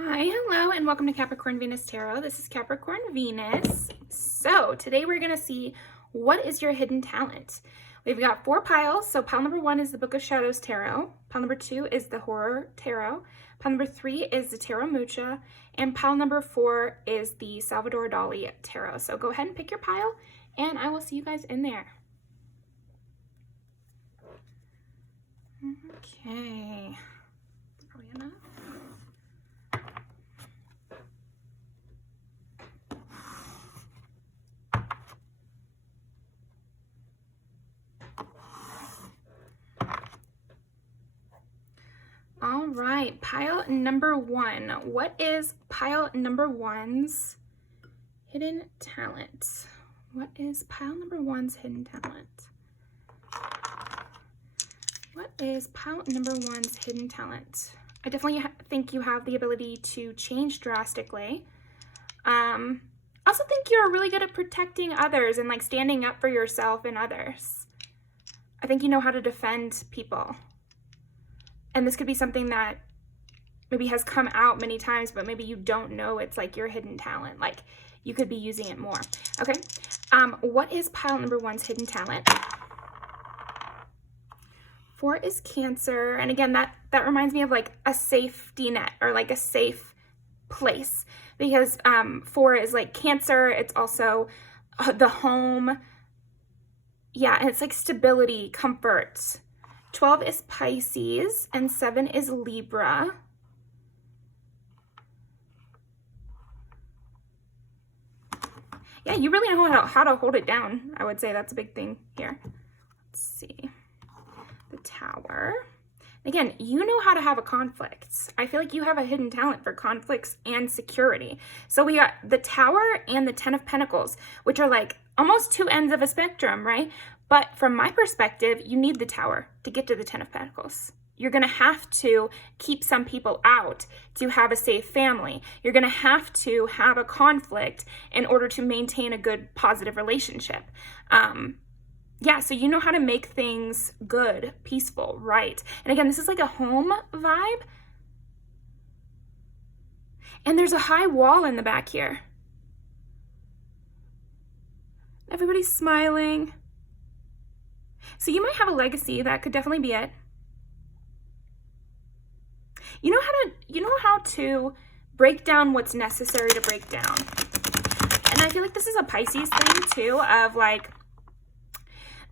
Hi, hello, and welcome to Capricorn Venus Tarot. This is Capricorn Venus. So today we're going to see what is your hidden talent. We've got 4 piles. So pile number 1 is the Book of Shadows Tarot. Pile number 2 is the Horror Tarot. Pile number 3 is the Tarot Mucha. And pile number 4 is the Salvador Dali Tarot. So go ahead and pick your pile, and I will see you guys in there. Okay. Probably enough. All right, pile number 1. What is pile number 1's hidden talent? What is pile number 1's hidden talent? What is pile number 1's hidden talent? I definitely think you have the ability to change drastically. I also think you're really good at protecting others and like standing up for yourself and others. I think you know how to defend people. And this could be something that maybe has come out many times, but maybe you don't know it's like your hidden talent. Like you could be using it more. Okay. What is pile number 1's hidden talent? 4 is Cancer. And again, that reminds me of like a safety net or like a safe place, because 4 is like Cancer. It's also the home. Yeah. And it's like stability, comfort. 12 is Pisces, and 7 is Libra. Yeah, you really know how to hold it down. I would say that's a big thing here. Let's see. The Tower. Again, you know how to have a conflict. I feel like you have a hidden talent for conflicts and security. So we got the Tower and the 10 of Pentacles, which are like almost 2 ends of a spectrum, right? But from my perspective, you need the Tower to get to the 10 of Pentacles. You're going to have to keep some people out to have a safe family. You're going to have a conflict in order to maintain a good, positive relationship. Yeah, so you know how to make things good, peaceful, right? And again, this is like a home vibe. And there's a high wall in the back here. Everybody's smiling. So you might have a legacy. That could definitely be it. You know how to break down what's necessary to break down. And I feel like this is a Pisces thing too, of like,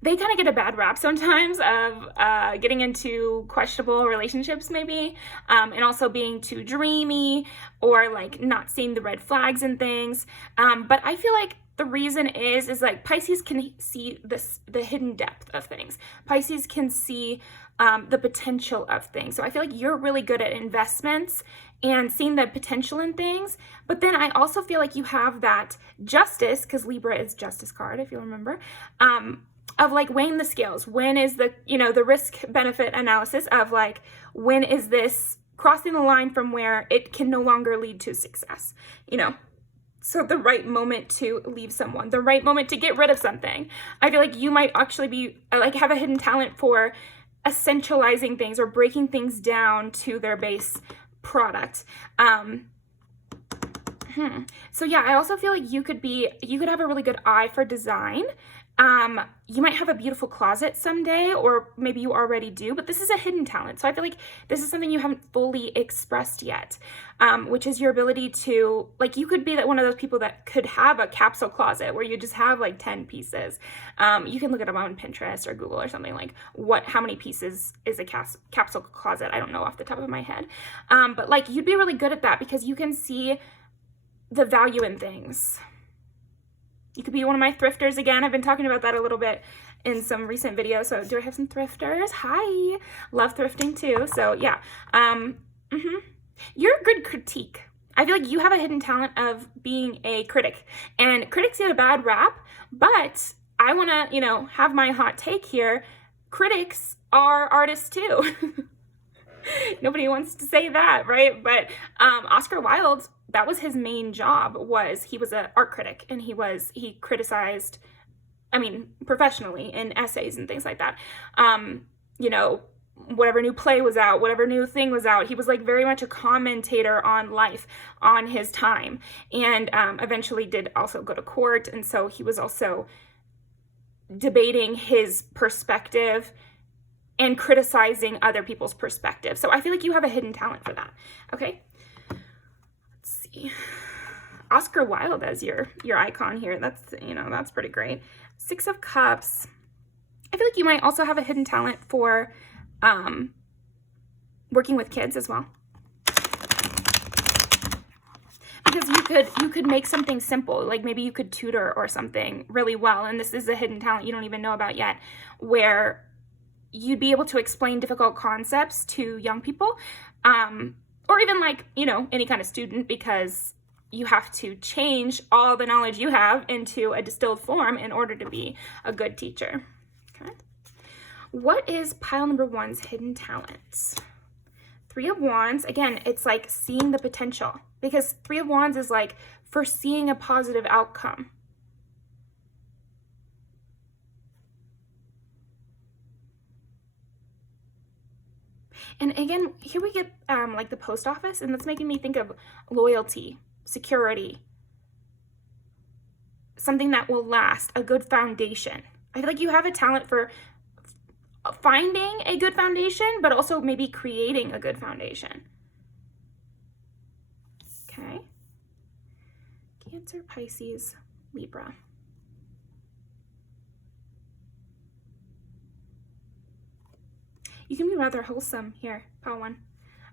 they kind of get a bad rap sometimes of getting into questionable relationships maybe, and also being too dreamy or like not seeing the red flags and things. But I feel like the reason is like Pisces can see the hidden depth of things. Pisces can see the potential of things. So I feel like you're really good at investments and seeing the potential in things. But then I also feel like you have that justice, because Libra is justice card, if you remember, of like weighing the scales. When is the risk benefit analysis of like, when is this crossing the line from where it can no longer lead to success, So the right moment to leave someone, the right moment to get rid of something. I feel like you might actually be like have a hidden talent for essentializing things or breaking things down to their base product. So yeah, I also feel like you could have a really good eye for design. You might have a beautiful closet someday, or maybe you already do, but this is a hidden talent. So I feel like this is something you haven't fully expressed yet, which is your ability to, like, you could be one of those people that could have a capsule closet where you just have like 10 pieces. You can look it up on Pinterest or Google or something, like how many pieces is a capsule closet? I don't know off the top of my head. But like, you'd be really good at that because you can see the value in things. You could be one of my thrifters again. I've been talking about that a little bit in some recent videos. So do I have some thrifters? Hi. Love thrifting too. So yeah. You're a good critique. I feel like you have a hidden talent of being a critic. And critics get a bad rap, but I want to, have my hot take here. Critics are artists too. Nobody wants to say that, right? But Oscar Wilde, that was his main job. He was an art critic, and he criticized, professionally in essays and things like that. whatever new play was out, whatever new thing was out. He was like very much a commentator on life on his time, and eventually did also go to court. And so he was also debating his perspective and criticizing other people's perspective. So I feel like you have a hidden talent for that. Okay. Let's see. Oscar Wilde as your icon here. That's, you know, that's pretty great. 6 of Cups. I feel like you might also have a hidden talent for working with kids as well. Because you could make something simple, like maybe you could tutor or something really well, and this is a hidden talent you don't even know about yet, where you'd be able to explain difficult concepts to young people, or even like, you know, any kind of student, because you have to change all the knowledge you have into a distilled form in order to be a good teacher. Okay. What is pile number 1's hidden talent? 3 of Wands. Again, it's like seeing the potential, because 3 of Wands is like foreseeing a positive outcome. And again, here we get like the post office, and that's making me think of loyalty, security, something that will last, a good foundation. I feel like you have a talent for finding a good foundation, but also maybe creating a good foundation. Okay. Cancer, Pisces, Libra. You can be rather wholesome here, pile 1.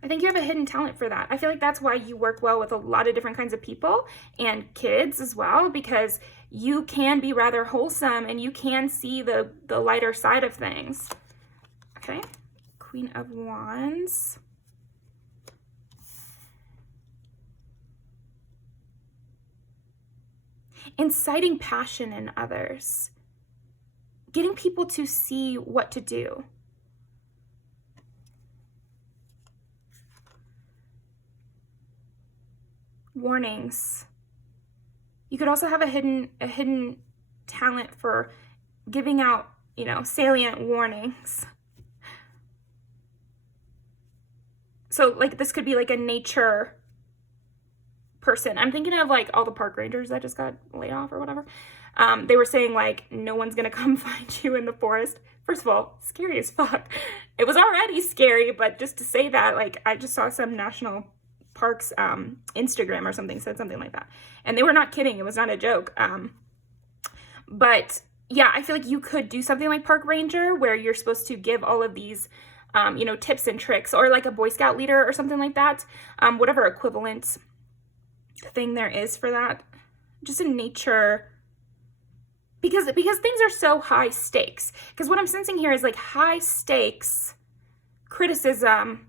I think you have a hidden talent for that. I feel like that's why you work well with a lot of different kinds of people and kids as well, because you can be rather wholesome and you can see the lighter side of things. Okay, Queen of Wands. Inciting passion in others. Getting people to see what to do. Warnings. You could also have a hidden talent for giving out, you know, salient warnings. So like this could be like a nature person. I'm thinking of like all the park rangers that just got laid off or whatever. They were saying like no one's gonna come find you in the forest. First of all, scary as fuck. It was already scary, but just to say that, like I just saw some national parks Instagram or something said something like that, and they were not kidding. It was not a joke. But yeah, I feel like you could do something like park ranger, where you're supposed to give all of these you know, tips and tricks, or like a Boy Scout leader or something like that, whatever equivalent thing there is for that, just in nature, because things are so high stakes. Because what I'm sensing here is like high stakes criticism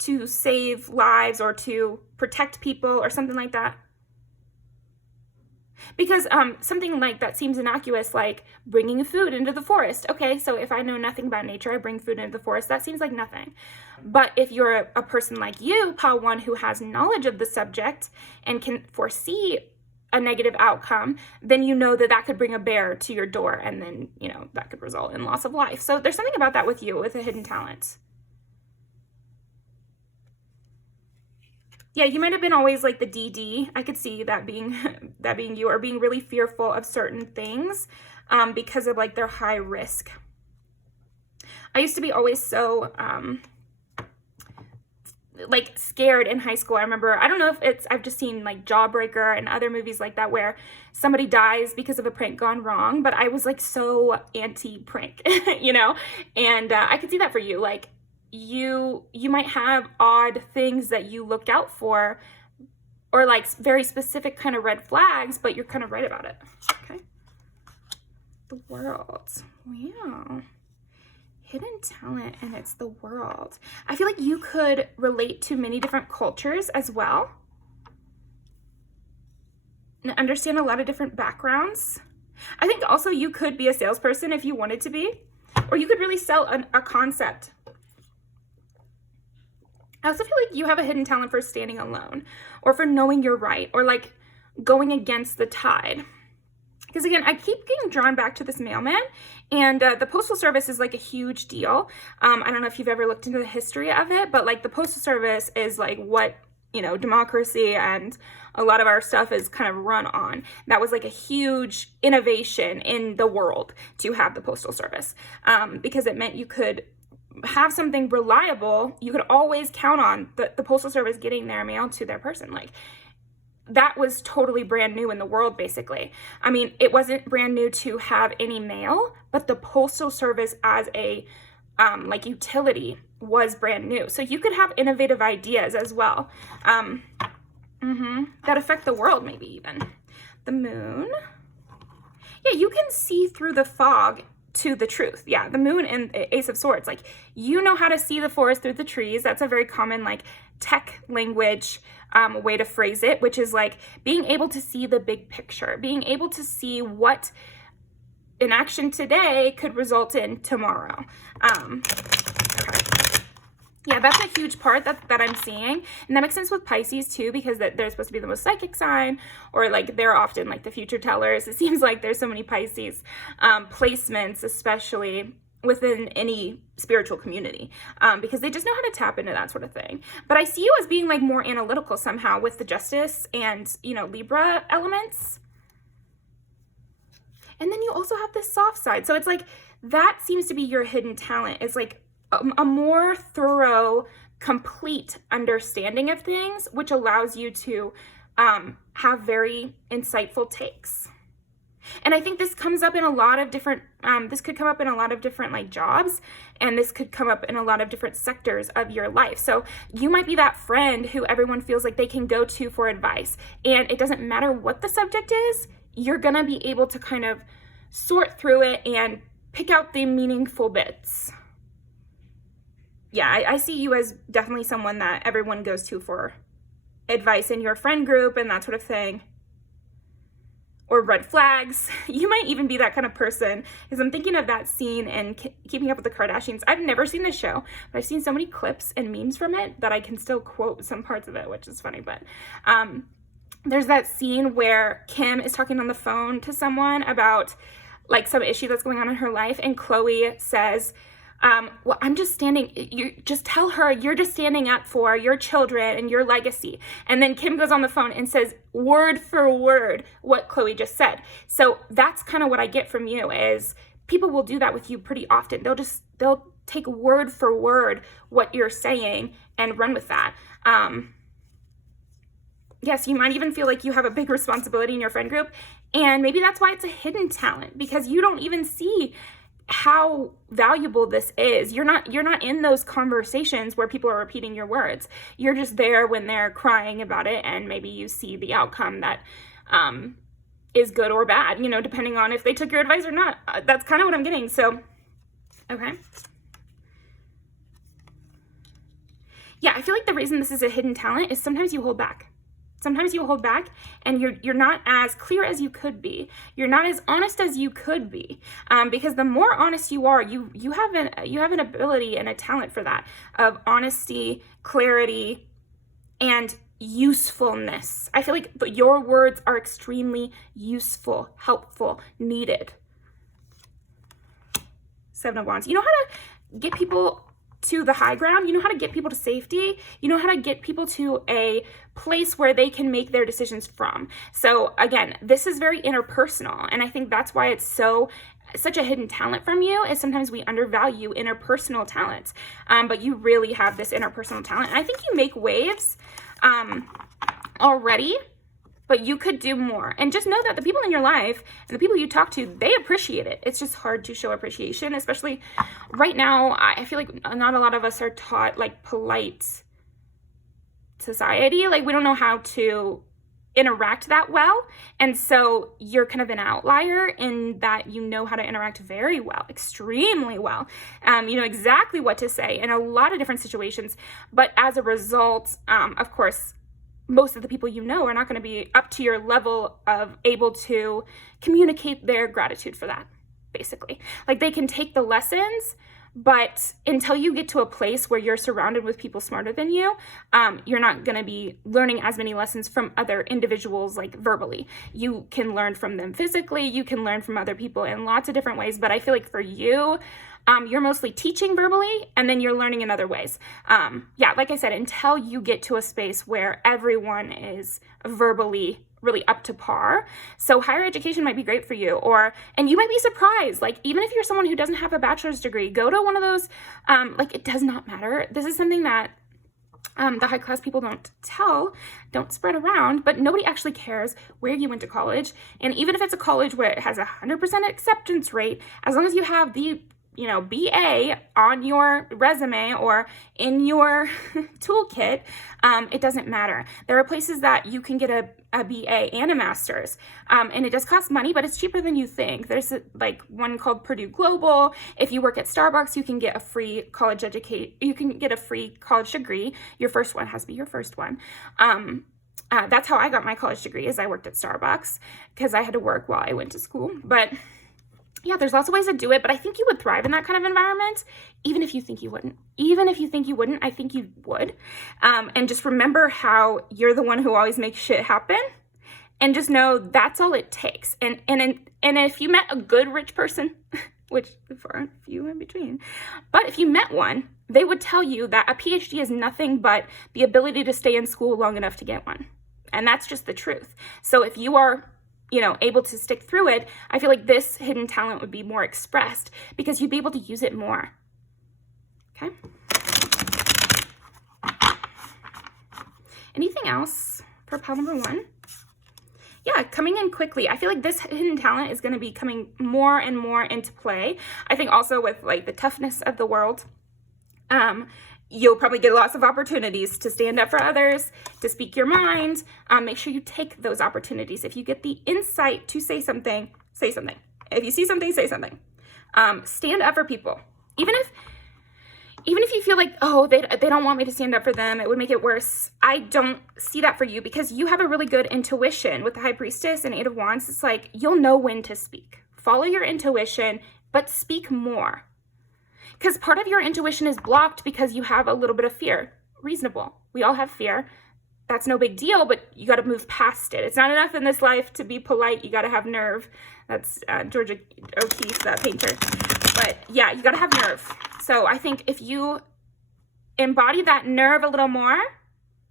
to save lives or to protect people or something like that. Because something like that seems innocuous, like bringing food into the forest. Okay, so if I know nothing about nature, I bring food into the forest. That seems like nothing. But if you're a person like you, pile 1, who has knowledge of the subject and can foresee a negative outcome, then you know that that could bring a bear to your door, and then, you know, that could result in loss of life. So there's something about that with you, with a hidden talent. Yeah, you might have been always like the DD. I could see that being you, or being really fearful of certain things because of like their high risk. I used to be always so like scared in high school. I remember, I don't know if I've just seen like Jawbreaker and other movies like that where somebody dies because of a prank gone wrong, but I was like so anti-prank, you know? And I could see that for you. Like, you might have odd things that you look out for, or like very specific kind of red flags, but you're kind of right about it. Okay. The World. Wow. Hidden talent, and it's the World. I feel like you could relate to many different cultures as well, and understand a lot of different backgrounds. I think also you could be a salesperson if you wanted to be, or you could really sell a concept. I also feel like you have a hidden talent for standing alone, or for knowing you're right, or like going against the tide. Because again, I keep getting drawn back to this mailman, and the Postal Service is like a huge deal. I don't know if you've ever looked into the history of it, but like the Postal Service is like what, you know, democracy and a lot of our stuff is kind of run on. That was like a huge innovation in the world to have the Postal Service, because it meant you could have something reliable. You could always count on the Postal Service getting their mail to their person. Like, that was totally brand new in the world, basically. I mean, it wasn't brand new to have any mail, but the Postal Service as a like utility was brand new. So you could have innovative ideas as well that affect the world, maybe even. The moon. Yeah, you can see through the fog to the truth. Yeah, the moon and Ace of Swords. Like, you know how to see the forest through the trees. That's a very common like tech language way to phrase it, which is like being able to see the big picture, being able to see what an action today could result in tomorrow. Okay. Yeah, that's a huge part that I'm seeing. And that makes sense with Pisces too, because they're supposed to be the most psychic sign, or like they're often like the future tellers. It seems like there's so many Pisces placements, especially within any spiritual community, because they just know how to tap into that sort of thing. But I see you as being like more analytical somehow with the Justice and, you know, Libra elements. And then you also have this soft side. So it's like, that seems to be your hidden talent. It's like a more thorough, complete understanding of things, which allows you to have very insightful takes. And I think this comes up in a lot of different, this could come up in a lot of different like jobs, and this could come up in a lot of different sectors of your life. So you might be that friend who everyone feels like they can go to for advice, and it doesn't matter what the subject is, you're gonna be able to kind of sort through it and pick out the meaningful bits. Yeah, I see you as definitely someone that everyone goes to for advice in your friend group and that sort of thing. Or red flags. You might even be that kind of person, because I'm thinking of that scene in Keeping Up with the Kardashians. I've never seen the show, but I've seen so many clips and memes from it that I can still quote some parts of it, which is funny. But there's that scene where Kim is talking on the phone to someone about like some issue that's going on in her life, and Chloe says, well, you just tell her you're just standing up for your children and your legacy. And then Kim goes on the phone and says word for word what Chloe just said. So that's kind of what I get from you, is people will do that with you pretty often. They'll take word for word what you're saying and run with that. Yes, you might even feel like you have a big responsibility in your friend group, and maybe that's why it's a hidden talent, because you don't even see how valuable this is. You're not in those conversations where people are repeating your words. You're just there when they're crying about it, and maybe you see the outcome that is good or bad, you know, depending on if they took your advice or not. That's kind of what I'm getting. So, okay. Yeah, I feel like the reason this is a hidden talent is sometimes you hold back. Sometimes you hold back, and you're not as clear as you could be. You're not as honest as you could be, because the more honest you are, you have an ability and a talent for that, of honesty, clarity, and usefulness. I feel like your words are extremely useful, helpful, needed. Seven of Wands. You know how to get people to the high ground. You know how to get people to safety. You know how to get people to a place where they can make their decisions from. So again, this is very interpersonal, and I think that's why it's such a hidden talent from you, is sometimes we undervalue interpersonal talents, but you really have this interpersonal talent. And I think you make waves already, but you could do more. And just know that the people in your life and the people you talk to, they appreciate it. It's just hard to show appreciation, especially right now. I feel like not a lot of us are taught like polite society. Like, we don't know how to interact that well. And so you're kind of an outlier in that you know how to interact very well, extremely well. You know exactly what to say in a lot of different situations. But as a result, of course, most of the people you know are not going to be up to your level of able to communicate their gratitude for that, basically. Like, they can take the lessons, But until you get to a place where you're surrounded with people smarter than you, you're not going to be learning as many lessons from other individuals, like verbally. You can learn from them physically. You can learn from other people in lots of different ways. But I feel like for you, you're mostly teaching verbally, and then you're learning in other ways. Yeah, like I said, until you get to a space where everyone is verbally really up to par. So higher education might be great for you, and you might be surprised. Like, even if you're someone who doesn't have a bachelor's degree, go to one of those, like, it does not matter. This is something that the high class people don't spread around, but nobody actually cares where you went to college. And even if it's a college where it has 100% acceptance rate, as long as you have the BA on your resume or in your toolkit, it doesn't matter. There are places that you can get a BA and a master's, and it does cost money, but it's cheaper than you think. There's like one called Purdue Global. If you work at Starbucks, you can get a free college degree. Your first one has to be your first one. That's how I got my college degree, is I worked at Starbucks because I had to work while I went to school. But yeah, there's lots of ways to do it, but I think you would thrive in that kind of environment, even if you think you wouldn't. Even if you think you wouldn't, I think you would. And just remember how you're the one who always makes shit happen, and just know that's all it takes. And if you met a good rich person, which there are a few in between, but if you met one, they would tell you that a PhD is nothing but the ability to stay in school long enough to get one. And that's just the truth. So if you are able to stick through it, I feel like this hidden talent would be more expressed because you'd be able to use it more. Okay. Anything else for pile number 1? Yeah, coming in quickly. I feel like this hidden talent is going to be coming more and more into play. I think also with like the toughness of the world, you'll probably get lots of opportunities to stand up for others, to speak your mind. Make sure you take those opportunities. If you get the insight to say something, say something. If you see something, say something. Stand up for people. Even if you feel like, oh, they don't want me to stand up for them, it would make it worse. I don't see that for you because you have a really good intuition with the High Priestess and Eight of Wands. It's like, you'll know when to speak. Follow your intuition, but speak more. Because part of your intuition is blocked because you have a little bit of fear. Reasonable. We all have fear. That's no big deal, but you got to move past it. It's not enough in this life to be polite. You got to have nerve. That's Georgia O'Keeffe, that painter. But yeah, you got to have nerve. So I think if you embody that nerve a little more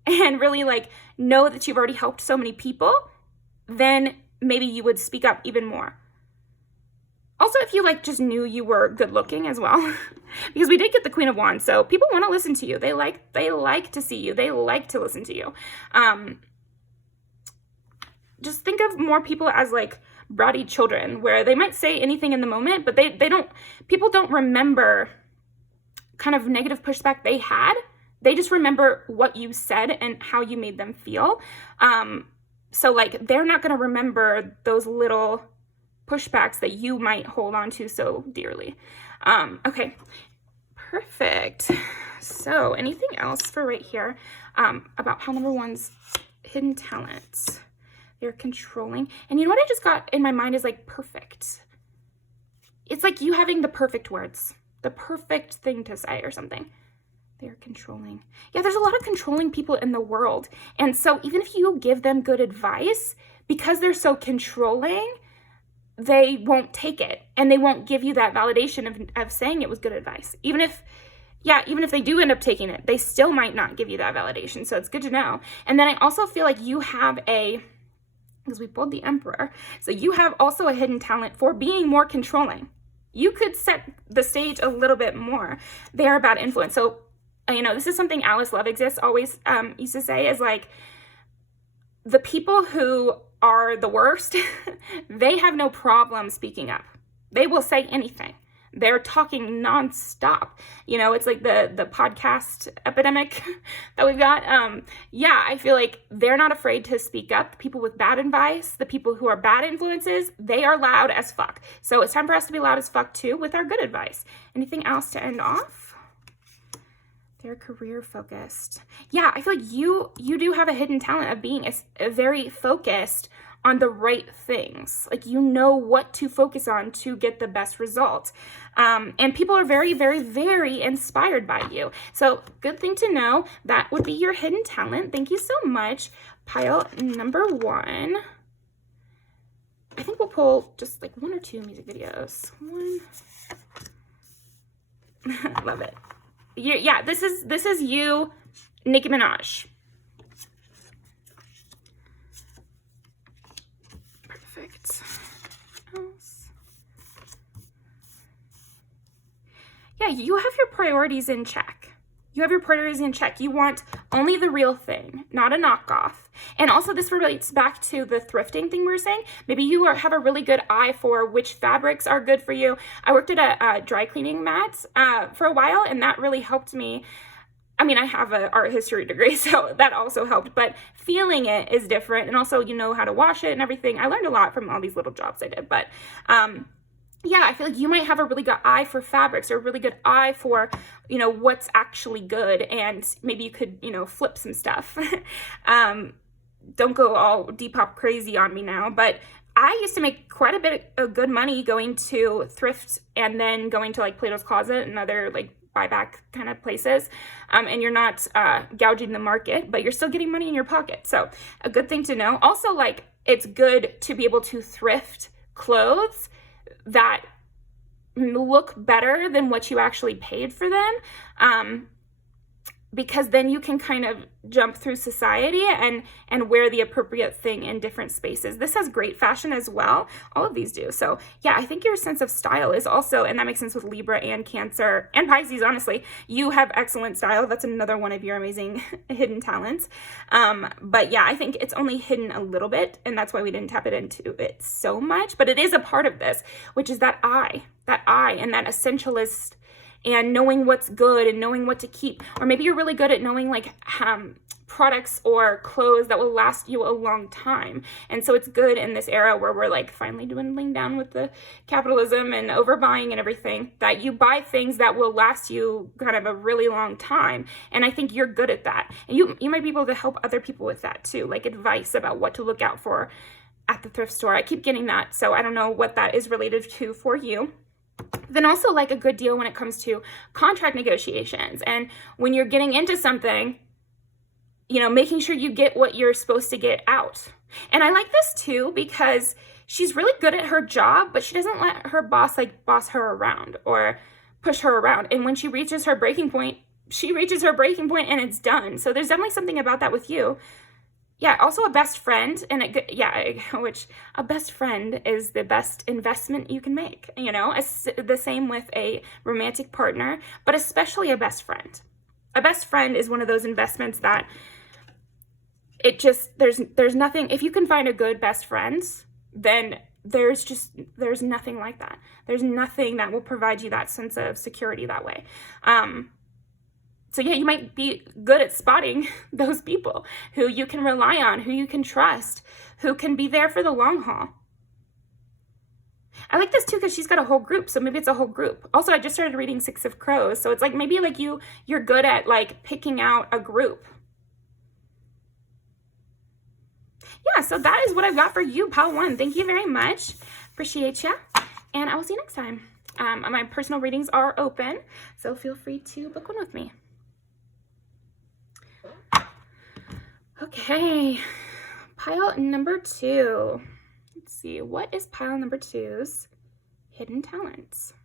and really like know that you've already helped so many people, then maybe you would speak up even more. Also, if you like just knew you were good looking as well, because we did get the Queen of Wands, so people want to listen to you. They like to see you. They like to listen to you. Just think of more people as like bratty children, where they might say anything in the moment, but people don't remember kind of negative pushback they had. They just remember what you said and how you made them feel. So like they're not going to remember those little pushbacks that you might hold on to so dearly. Okay, perfect. So anything else for right here about pile number 1's hidden talents? They're controlling. And you know what I just got in my mind is like perfect. It's like you having the perfect words, the perfect thing to say or something. They're controlling. Yeah, there's a lot of controlling people in the world. And so even if you give them good advice, because they're so controlling, they won't take it, and they won't give you that validation of saying it was good advice. Even if they do end up taking it, they still might not give you that validation. So it's good to know. And then I also feel like you have because we pulled the Emperor, so you have also a hidden talent for being more controlling. You could set the stage a little bit more. They're a bad influence. So, this is something Alice Love Exists always used to say, is like, the people who are the worst, they have no problem speaking up. They will say anything. They're talking nonstop. It's like the podcast epidemic that we've got. I feel like they're not afraid to speak up. The people with bad advice, the people who are bad influences, they are loud as fuck. So it's time for us to be loud as fuck too with our good advice. Anything else to end off? They're career focused. Yeah, I feel like you do have a hidden talent of being a very focused on the right things. Like, you know what to focus on to get the best result. And people are very, very, very inspired by you. So good thing to know. That would be your hidden talent. Thank you so much. Pile number 1. I think we'll pull just like 1 or 2 music videos. 1. Love it. Yeah, this is you, Nicki Minaj. Perfect. Else. Yeah, you have your priorities in check. You have your priorities in check. You want only the real thing, not a knockoff. And also this relates back to the thrifting thing we were saying. Maybe you have a really good eye for which fabrics are good for you. I worked at a dry cleaning mat for a while, and that really helped me. I mean, I have an art history degree, so that also helped, but feeling it is different. And also, you know how to wash it and everything. I learned a lot from all these little jobs I did, but yeah, I feel like you might have a really good eye for fabrics, or a really good eye for, you know, what's actually good, and maybe you could, you know, flip some stuff. Don't go all Depop crazy on me now, but I used to make quite a bit of good money going to thrift and then going to like Plato's Closet and other like buyback kind of places. And you're not gouging the market, but you're still getting money in your pocket. So a good thing to know. Also, like, it's good to be able to thrift clothes that look better than what you actually paid for them, because then you can kind of jump through society and wear the appropriate thing in different spaces. This has great fashion as well. All of these do. So yeah, I think your sense of style is also, and that makes sense with Libra and Cancer and Pisces, honestly. You have excellent style. That's another one of your amazing hidden talents. But yeah, I think it's only hidden a little bit, and that's why we didn't tap it into it so much. But it is a part of this, which is that eye and that essentialist, and knowing what's good and knowing what to keep. Or maybe you're really good at knowing like products or clothes that will last you a long time. And so it's good in this era where we're like finally dwindling down with the capitalism and overbuying and everything, that you buy things that will last you kind of a really long time. And I think you're good at that. And you might be able to help other people with that too, like advice about what to look out for at the thrift store. I keep getting that, so I don't know what that is related to for you. Then also like a good deal when it comes to contract negotiations, and when you're getting into something, you know, making sure you get what you're supposed to get out. And I like this too, because she's really good at her job, but she doesn't let her boss like boss her around or push her around. And when she reaches her breaking point, she reaches her breaking point and it's done. So there's definitely something about that with you. Yeah, also a best friend, and which a best friend is the best investment you can make, you know, the same with a romantic partner, but especially a best friend. A best friend is one of those investments that it just, there's nothing, if you can find a good best friend, then there's nothing like that. There's nothing that will provide you that sense of security that way. So yeah, you might be good at spotting those people who you can rely on, who you can trust, who can be there for the long haul. I like this too because she's got a whole group, so maybe it's a whole group. Also, I just started reading Six of Crows, so it's like maybe like you're good at like picking out a group. Yeah, so that is what I've got for you, Pile 1. Thank you very much. Appreciate ya, and I will see you next time. My personal readings are open, so feel free to book one with me. Okay, pile number 2. Let's see, what is pile number 2's hidden talents?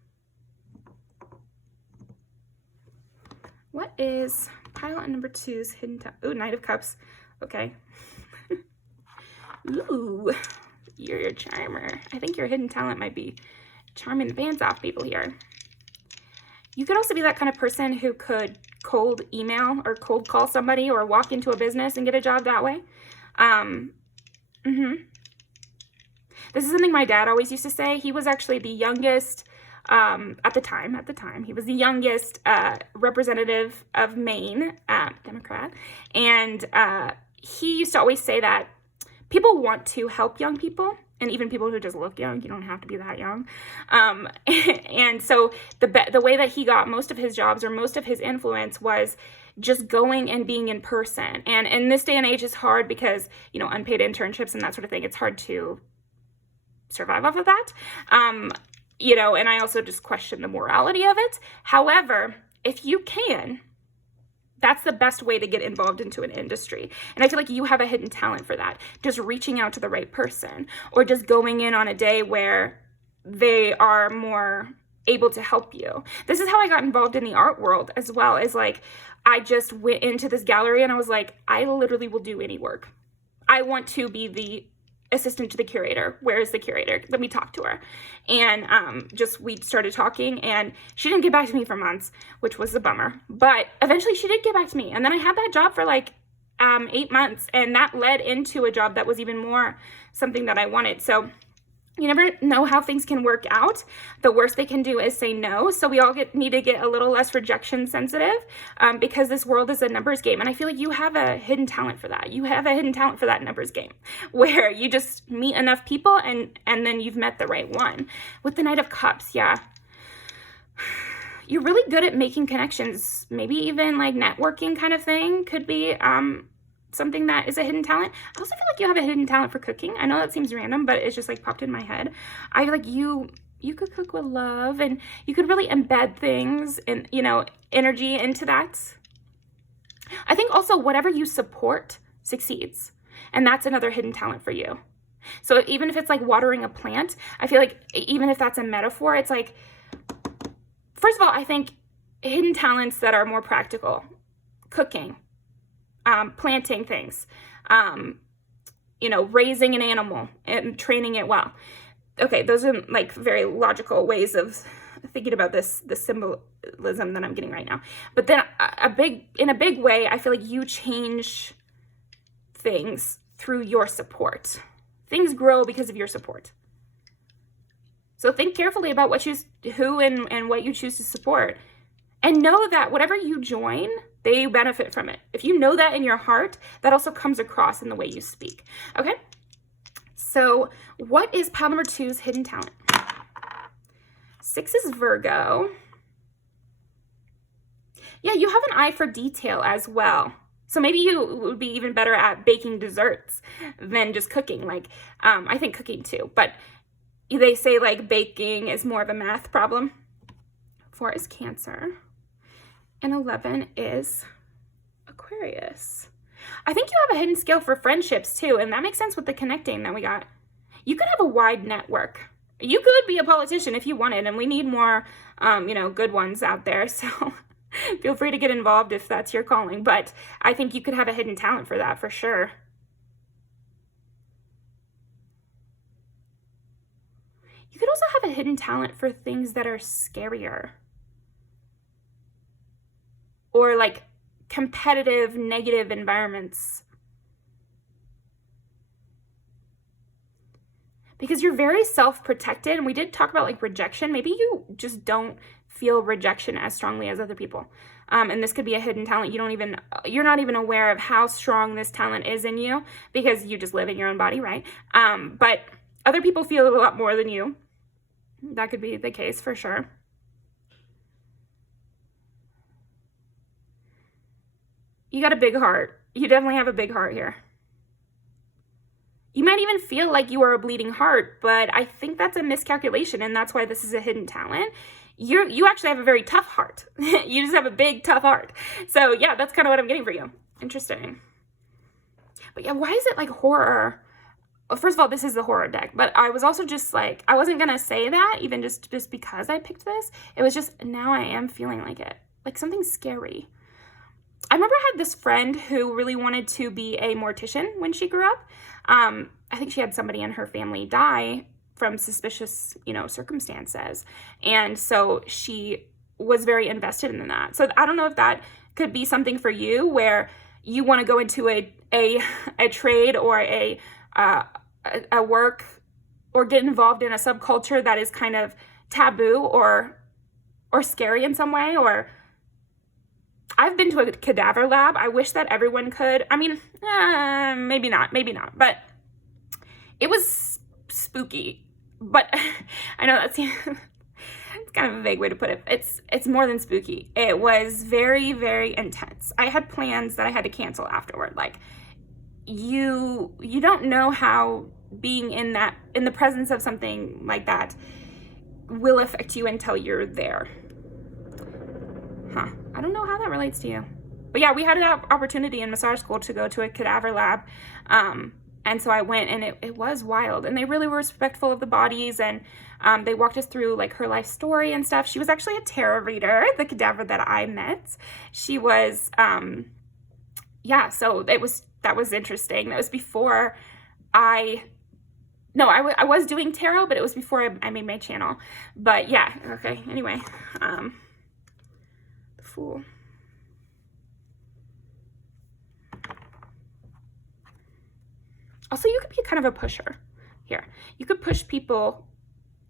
What is pile number 2's hidden talent? Ooh, Knight of Cups. Okay. Ooh, you're your charmer. I think your hidden talent might be charming the bands off people here. You could also be that kind of person who could cold email or cold call somebody or walk into a business and get a job that way. This is something my dad always used to say. He was actually the youngest, at the time, he was the youngest representative of Maine, Democrat. And he used to always say that people want to help young people, and even people who just look young. You don't have to be that young. And so the way that he got most of his jobs or most of his influence was just going and being in person. And in this day and age, it's hard because, you know, unpaid internships and that sort of thing, it's hard to survive off of that. You know, and I also just question the morality of it. However, if you can, that's the best way to get involved into an industry. And I feel like you have a hidden talent for that. Just reaching out to the right person, or just going in on a day where they are more able to help you. This is how I got involved in the art world as well, is like, I just went into this gallery and I was like, I literally will do any work. I want to be the assistant to the curator. Where is the curator? Let me talk to her. And we started talking, and she didn't get back to me for months, which was a bummer. But eventually she did get back to me. And then I had that job for like 8 months, and that led into a job that was even more something that I wanted. So you never know how things can work out. The worst they can do is say no. So we all need to get a little less rejection sensitive, because this world is a numbers game. And I feel like you have a hidden talent for that. You have a hidden talent for that numbers game, where you just meet enough people and then you've met the right one. With the Knight of Cups, yeah. You're really good at making connections. Maybe even like networking kind of thing could be something that is a hidden talent. I also feel like you have a hidden talent for cooking. I know that seems random, but it's just like popped in my head. I feel like you could cook with love, and you could really embed things and, you know, energy into that. I think also whatever you support succeeds. And that's another hidden talent for you. So even if it's like watering a plant, I feel like even if that's a metaphor, it's like, first of all, I think hidden talents that are more practical, cooking, planting things, you know, raising an animal and training it well. Okay, those are like very logical ways of thinking about the symbolism that I'm getting right now. But then in a big way, I feel like you change things through your support. Things grow because of your support. So think carefully about who and what you choose to support. And know that whatever you join, they benefit from it. If you know that in your heart, that also comes across in the way you speak. Okay? So what is pile number 2's hidden talent? 6 is Virgo. Yeah, you have an eye for detail as well. So maybe you would be even better at baking desserts than just cooking. Like, I think cooking too. But they say like baking is more of a math problem. 4 is Cancer. And 11 is Aquarius. I think you have a hidden skill for friendships too, and that makes sense with the connecting that we got. You could have a wide network. You could be a politician if you wanted, and we need more, you know, good ones out there. So feel free to get involved if that's your calling. But I think you could have a hidden talent for that for sure. You could also have a hidden talent for things that are scarier, or like competitive, negative environments. Because you're very self-protected, and we did talk about like rejection. Maybe you just don't feel rejection as strongly as other people. And this could be a hidden talent. You're not even aware of how strong this talent is in you, because you just live in your own body, right? But other people feel it a lot more than you. That could be the case for sure. You got a big heart. You definitely have a big heart here. You might even feel like you are a bleeding heart, but I think that's a miscalculation, and that's why this is a hidden talent. You actually have a very tough heart. You just have a big, tough heart. So yeah, that's kind of what I'm getting for you. Interesting. But yeah, why is it like horror? Well, first of all, this is the horror deck, but I was also just like, I wasn't going to say that even just because I picked this. It was just, now I am feeling like it. Like something scary. I remember I had this friend who really wanted to be a mortician when she grew up. I think she had somebody in her family die from suspicious, you know, circumstances. And so she was very invested in that. So I don't know if that could be something for you, where you want to go into a trade or a work, or get involved in a subculture that is kind of taboo or scary in some way. Or I've been to a cadaver lab. I wish that everyone could. I mean, maybe not, but it was spooky. But I know that's kind of a vague way to put it. It's more than spooky. It was very, very intense. I had plans that I had to cancel afterward. Like, you don't know how being in the presence of something like that will affect you until you're there. I don't know how that relates to you. But yeah, we had an opportunity in massage school to go to a cadaver lab. And so I went, and it was wild. And they really were respectful of the bodies, and they walked us through like her life story and stuff. She was actually a tarot reader, the cadaver that I met. She was, so that was interesting. That was before I was doing tarot, but it was before I made my channel. But yeah, okay, anyway, the Fool. Also, you could be kind of a pusher here. You could push people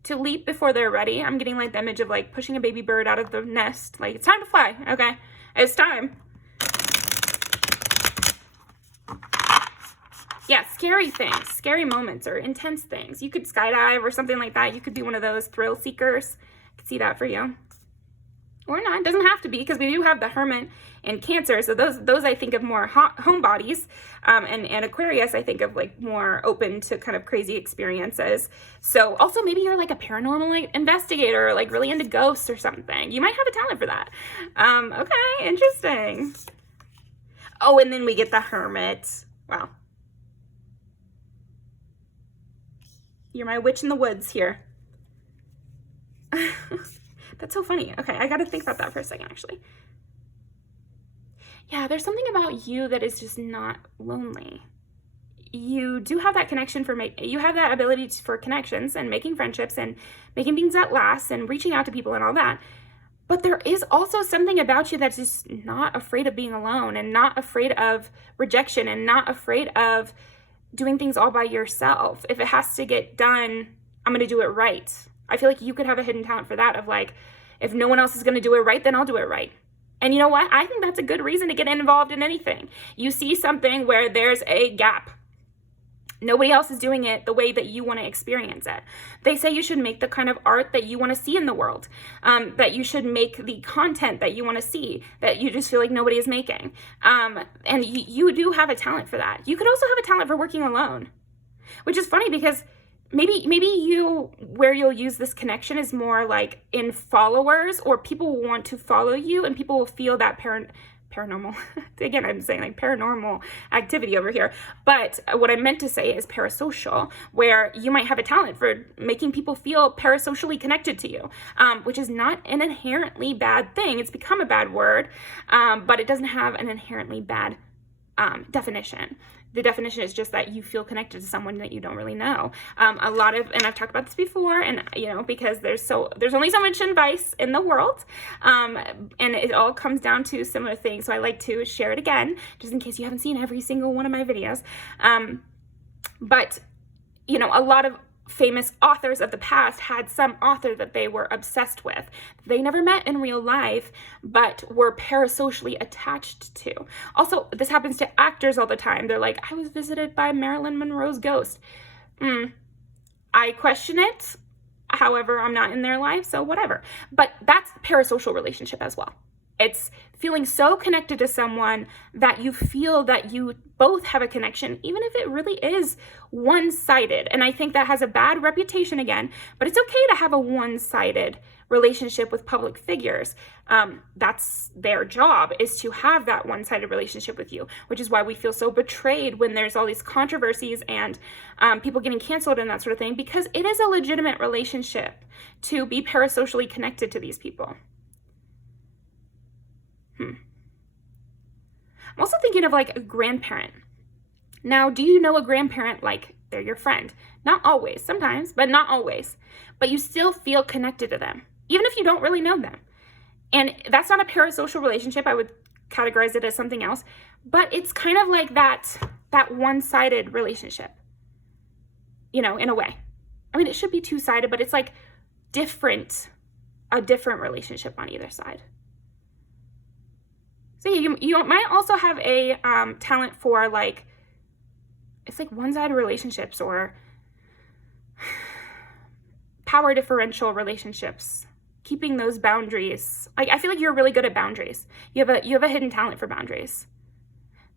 to leap before they're ready. I'm getting like the image of like pushing a baby bird out of the nest. Like, it's time to fly, okay? It's time. Yeah, scary things, scary moments, or intense things. You could skydive or something like that. You could be one of those thrill seekers. I could see that for you. Or not, it doesn't have to be, because we do have the Hermit and Cancer. So those I think of more homebodies, and Aquarius I think of like more open to kind of crazy experiences. So also maybe you're like a paranormal investigator, or like really into ghosts or something. You might have a talent for that. Okay, interesting. Oh, and then we get the Hermit. Wow. You're my witch in the woods here. That's so funny. Okay, I gotta think about that for a second, actually. Yeah, there's something about you that is just not lonely. You do have that connection you have that ability for connections and making friendships and making things that last and reaching out to people and all that. But there is also something about you that's just not afraid of being alone, and not afraid of rejection, and not afraid of doing things all by yourself. If it has to get done, I'm gonna do it right. I feel like you could have a hidden talent for that, of like, if no one else is going to do it right, then I'll do it right. And you know what? I think that's a good reason to get involved in anything. You see something where there's a gap. Nobody else is doing it the way that you want to experience it. They say you should make the kind of art that you want to see in the world, that you should make the content that you want to see, that you just feel like nobody is making. And you do have a talent for that. You could also have a talent for working alone, which is funny because maybe where you'll use this connection is more like in followers, or people will want to follow you, and people will feel that paranormal, again, I'm saying like paranormal activity over here. But what I meant to say is parasocial, where you might have a talent for making people feel parasocially connected to you, which is not an inherently bad thing. It's become a bad word, but it doesn't have an inherently bad definition. The definition is just that you feel connected to someone that you don't really know. And I've talked about this before, and because there's only so much advice in the world, and it all comes down to similar things. So I like to share it again, just in case you haven't seen every single one of my videos. But a lot of famous authors of the past had some author that they were obsessed with. They never met in real life, but were parasocially attached to. Also, this happens to actors all the time. They're like, I was visited by Marilyn Monroe's ghost. I question it. However, I'm not in their life, so whatever. But that's parasocial relationship as well. It's feeling so connected to someone that you feel that you both have a connection, even if it really is one-sided. And I think that has a bad reputation again, but it's okay to have a one-sided relationship with public figures. That's their job, is to have that one-sided relationship with you, which is why we feel so betrayed when there's all these controversies and people getting canceled and that sort of thing, because it is a legitimate relationship to be parasocially connected to these people. I'm also thinking of like a grandparent. Now, do you know a grandparent like they're your friend? Not always, sometimes, but not always. But you still feel connected to them, even if you don't really know them. And that's not a parasocial relationship. I would categorize it as something else. But it's kind of like that one-sided relationship, in a way. I mean, it should be two-sided, but it's like a different relationship on either side. So you might also have a talent for like, it's like one-sided relationships or power differential relationships. keeping those boundaries. Like, I feel like you're really good at boundaries. You have a hidden talent for boundaries.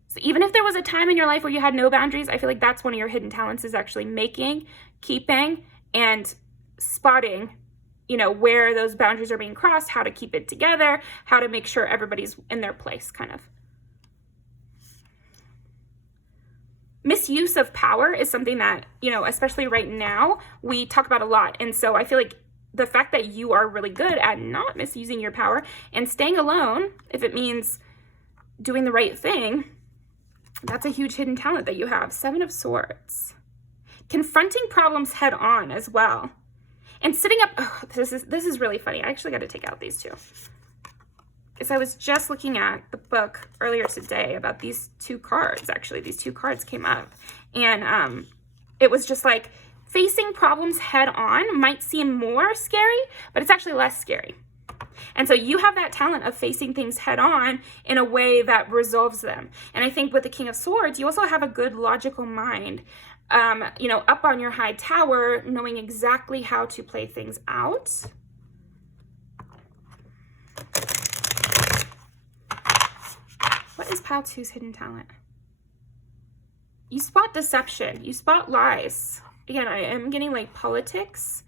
So even if there was a time in your life where you had no boundaries, I feel like that's one of your hidden talents, is actually making, keeping, and spotting, you know, where those boundaries are being crossed, how to keep it together, how to make sure everybody's in their place, kind of. Misuse of power is something that, you know, especially right now, we talk about a lot. And so I feel like the fact that you are really good at not misusing your power and staying alone, if it means doing the right thing, that's a huge hidden talent that you have. 7 of Swords. Confronting problems head on as well. And sitting up, oh, this is really funny. I actually got to take out these two. Because I was just looking at the book earlier today about these 2 cards. Actually, these 2 cards came up. And it was just like, facing problems head on might seem more scary, but it's actually less scary. And so you have that talent of facing things head on in a way that resolves them. And I think with the King of Swords, you also have a good logical mind, you know, up on your high tower, knowing exactly how to play things out. What is Pile 2's hidden talent? You spot deception. You spot lies. Again, I am getting like politics,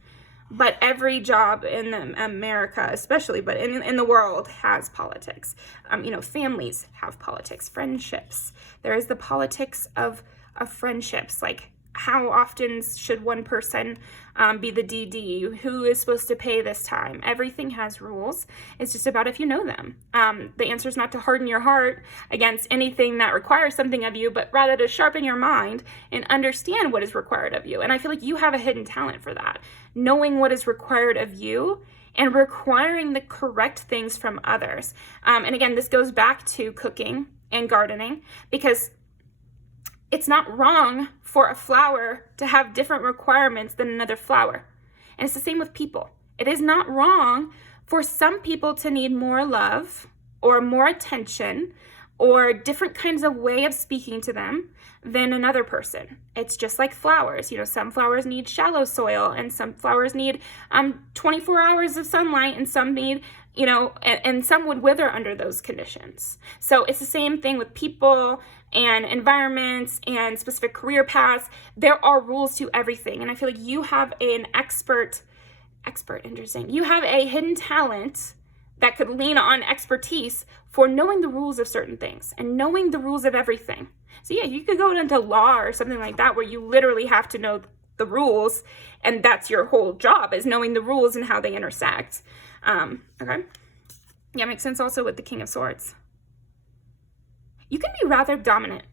but every job in America, especially, but in the world, has politics. You know, families have politics, friendships. There is the politics of friendships, like how often should one person be the DD? Who is supposed to pay this time? Everything has rules. It's just about if you know them. The answer is not to harden your heart against anything that requires something of you, but rather to sharpen your mind and understand what is required of you. And I feel like you have a hidden talent for that. Knowing what is required of you and requiring the correct things from others. And again, this goes back to cooking and gardening, because it's not wrong for a flower to have different requirements than another flower. And it's the same with people. It is not wrong for some people to need more love or more attention or different kinds of way of speaking to them than another person. It's just like flowers. You know, some flowers need shallow soil and some flowers need 24 hours of sunlight, and some need, you know, and some would wither under those conditions. So it's the same thing with people and environments and specific career paths. There are rules to everything. And I feel like you have an interesting. You have a hidden talent that could lean on expertise for knowing the rules of certain things and knowing the rules of everything. So yeah, you could go into law or something like that, where you literally have to know the rules, and that's your whole job, is knowing the rules and how they intersect. Okay. Yeah, makes sense also with the King of Swords. You can be rather dominant,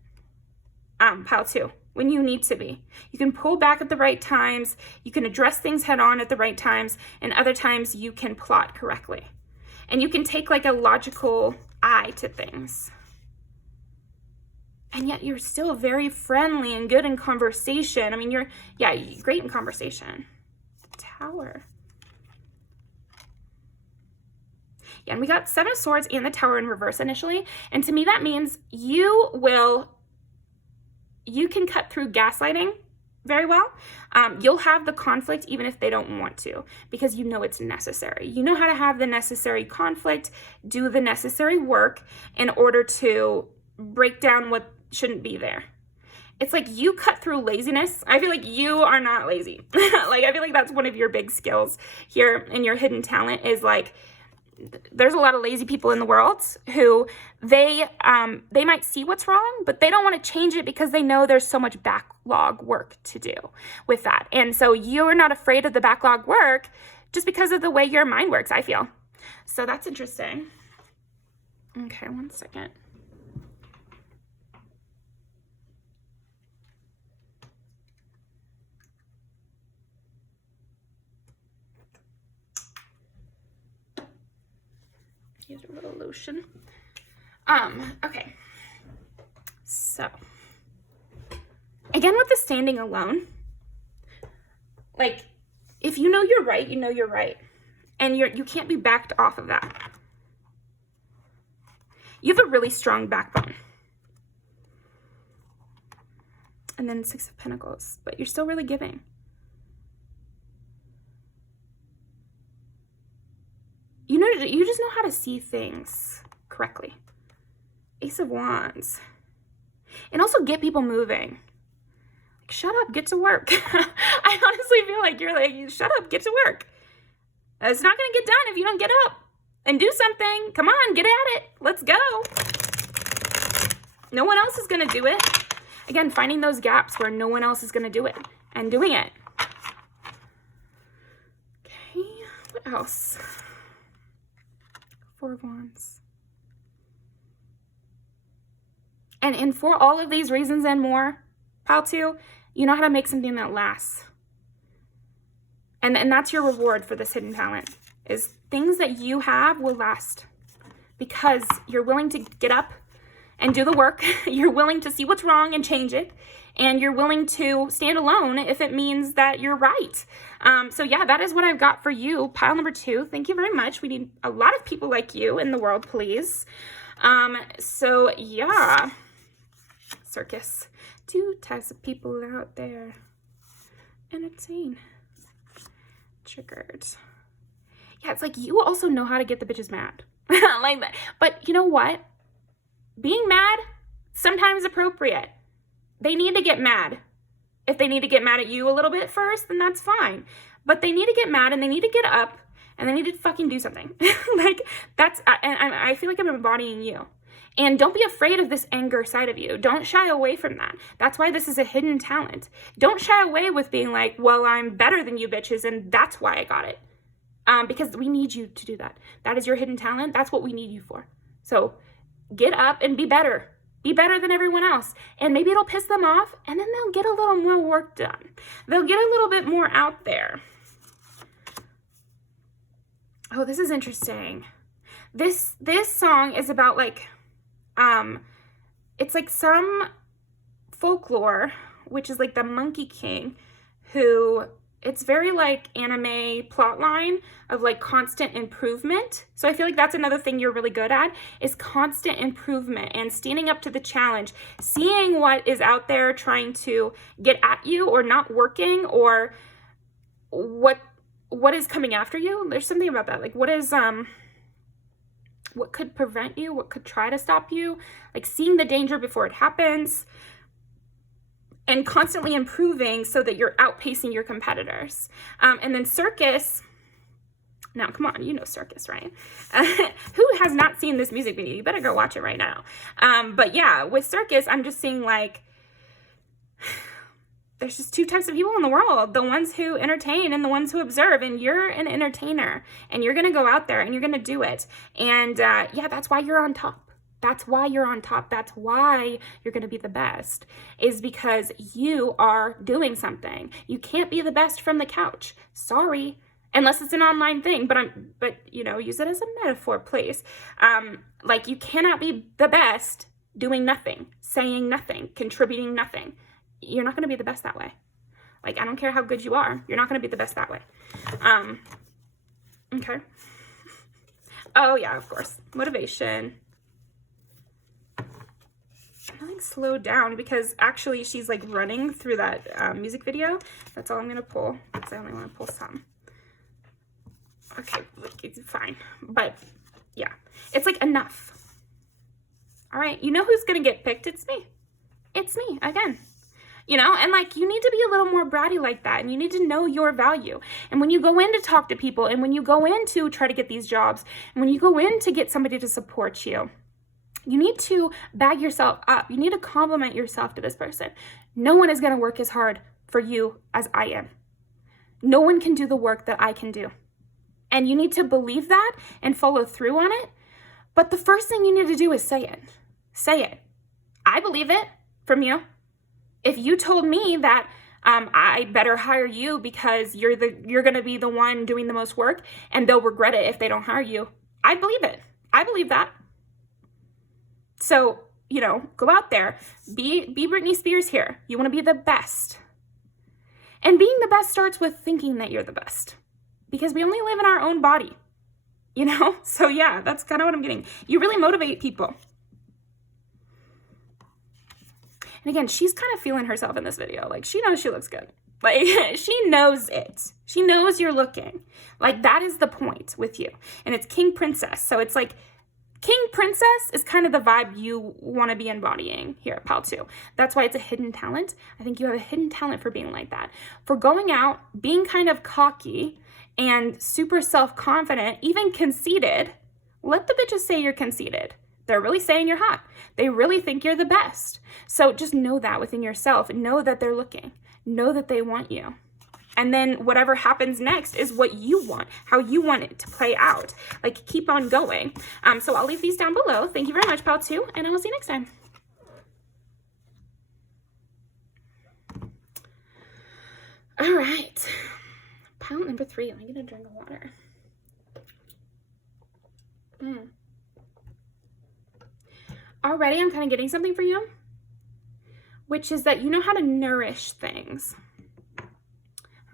Pile 2, when you need to be. You can pull back at the right times. You can address things head on at the right times. And other times you can plot correctly. And you can take like a logical eye to things. And yet you're still very friendly and good in conversation. I mean, you're great in conversation. Tower. Yeah, and we got 7 of Swords and the Tower in reverse initially. And to me, that means you can cut through gaslighting very well. You'll have the conflict even if they don't want to, because you know it's necessary. You know how to have the necessary conflict, do the necessary work in order to break down what shouldn't be there. It's like you cut through laziness. I feel like you are not lazy. Like, I feel like that's one of your big skills here, and your hidden talent is like, there's a lot of lazy people in the world who they might see what's wrong, but they don't want to change it because they know there's so much backlog work to do with that. And so you're not afraid of the backlog work just because of the way your mind works, I feel. So that's interesting. Okay, one second. Use a little lotion. Okay. So, again with the standing alone, like, if you know you're right, you know you're right. And you can't be backed off of that. You have a really strong backbone. And then 6 of Pentacles, but you're still really giving. to see things correctly. Ace of Wands. And also get people moving. Like, shut up, get to work. I honestly feel like you're like, shut up, get to work. It's not going to get done if you don't get up and do something. Come on, get at it. Let's go. No one else is going to do it. Again, finding those gaps where no one else is going to do it and doing it. Okay, what else? Four of Wands. And for all of these reasons and more, pile 2, you know how to make something that lasts. And that's your reward for this hidden talent, is things that you have will last because you're willing to get up and do the work. You're willing to see what's wrong and change it. And you're willing to stand alone if it means that you're right. So yeah, that is what I've got for you. Pile number 2. Thank you very much. We need a lot of people like you in the world, please. So yeah. Circus. 2 types of people out there. Entertain. Triggered. Yeah, it's like you also know how to get the bitches mad. Like that. But you know what? Being mad, sometimes appropriate. They need to get mad. If they need to get mad at you a little bit first, then that's fine. But they need to get mad and they need to get up and they need to fucking do something. Like that's, and I feel like I'm embodying you. And don't be afraid of this anger side of you. Don't shy away from that. That's why this is a hidden talent. Don't shy away with being like, well, I'm better than you bitches and that's why I got it. Because we need you to do that. That is your hidden talent. That's what we need you for. So get up and be better. Be better than everyone else. And maybe it'll piss them off and then they'll get a little more work done. They'll get a little bit more out there. Oh, this is interesting. This song is about like, it's like some folklore, which is like the Monkey King, who it's very like anime plotline of like constant improvement. So I feel like that's another thing you're really good at is constant improvement and standing up to the challenge, seeing what is out there trying to get at you or not working or what is coming after you. There's something about that. Like what could prevent you? What could try to stop you? Like seeing the danger before it happens and constantly improving so that you're outpacing your competitors. And then Circus, now come on, you know Circus, right? Who has not seen this music video? You better go watch it right now. But yeah, with Circus, I'm just seeing like, there's just 2 types of people in the world, the ones who entertain and the ones who observe, and you're an entertainer and you're going to go out there and you're going to do it. And yeah, that's why you're on top. That's why you're on top. That's why you're going to be the best, is because you are doing something. You can't be the best from the couch. Sorry. Unless it's an online thing, but you know, use it as a metaphor, please. Like you cannot be the best doing nothing, saying nothing, contributing nothing. You're not going to be the best that way. Like, I don't care how good you are. You're not going to be the best that way. Okay. Oh, yeah, of course. Motivation. I'm like slowed down because actually she's like running through that music video. That's all I'm going to pull because I only want to pull some. Okay, it's fine. But yeah, it's like enough. All right. You know who's going to get picked? It's me. It's me again. You know, and like you need to be a little more bratty like that, and you need to know your value. And when you go in to talk to people, and when you go in to try to get these jobs, and when you go in to get somebody to support you, you need to bag yourself up. You need to compliment yourself to this person. No one is going to work as hard for you as I am. No one can do the work that I can do. And you need to believe that and follow through on it. But the first thing you need to do is say it. Say it. I believe it from you. If you told me that I better hire you because you're going to be the one doing the most work and they'll regret it if they don't hire you, I believe it. I believe that. So, you know, go out there. Be Britney Spears here. You want to be the best. And being the best starts with thinking that you're the best. Because we only live in our own body. You know? So yeah, that's kind of what I'm getting. You really motivate people. And again, she's kind of feeling herself in this video. Like, she knows she looks good. Like, she knows it. She knows you're looking. Like, that is the point with you. And it's king princess. So it's like, king princess is kind of the vibe you want to be embodying here at Pal 2. That's why it's a hidden talent. I think you have a hidden talent for being like that. For going out, being kind of cocky and super self-confident, even conceited. Let the bitches say you're conceited. They're really saying you're hot. They really think you're the best. So just know that within yourself. Know that they're looking. Know that they want you. And then whatever happens next is what you want, how you want it to play out. Like, keep on going. So I'll leave these down below. Thank you very much, Pal 2, and I will see you next time. All right. Pal number 3. I'm going to drink water. Already, I'm kind of getting something for you, which is that you know how to nourish things.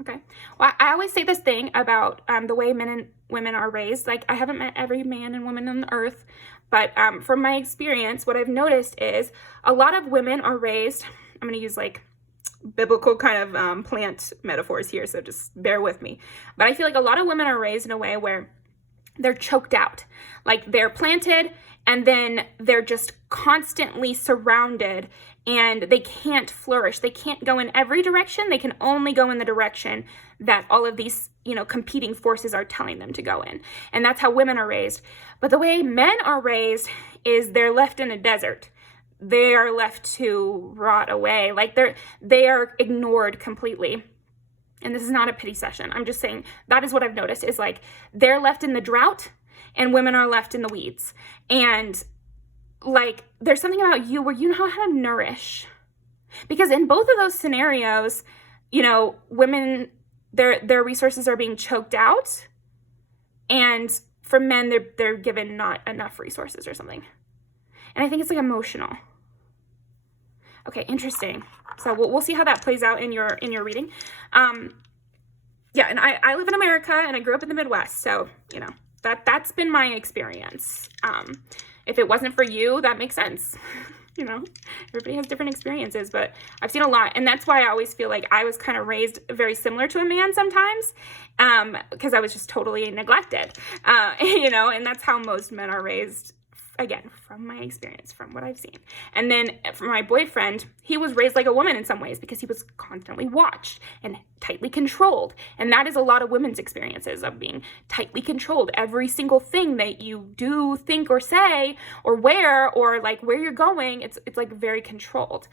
Okay. Well, I always say this thing about the way men and women are raised. Like, I haven't met every man and woman on the earth, but from my experience, what I've noticed is a lot of women are raised, I'm going to use like biblical kind of plant metaphors here, so just bear with me. But I feel like a lot of women are raised in a way where they're choked out. Like, they're planted and then they're just constantly surrounded and they can't flourish. They can't go in every direction. They can only go in the direction that all of these, competing forces are telling them to go in. And that's how women are raised. But the way men are raised is they're left in a desert. They are left to rot away. Like, they are ignored completely. And this is not a pity session. I'm just saying that is what I've noticed is like they're left in the drought and women are left in the weeds. And like, there's something about you where you know how to nourish. Because in both of those scenarios, women, their resources are being choked out. And for men, they're given not enough resources or something. And I think it's like emotional. Okay, interesting. So we'll see how that plays out in your reading. Yeah, and I live in America and I grew up in the Midwest, so that's been my experience. If it wasn't for you, that makes sense. Everybody has different experiences, but I've seen a lot, and that's why I always feel like I was kind of raised very similar to a man sometimes, because I was just totally neglected, and that's how most men are raised. Again, from my experience, from what I've seen. And then for my boyfriend, he was raised like a woman in some ways because he was constantly watched and tightly controlled. And that is a lot of women's experiences of being tightly controlled. Every single thing that you do, think, or say, or wear, or like where you're going, it's like very controlled.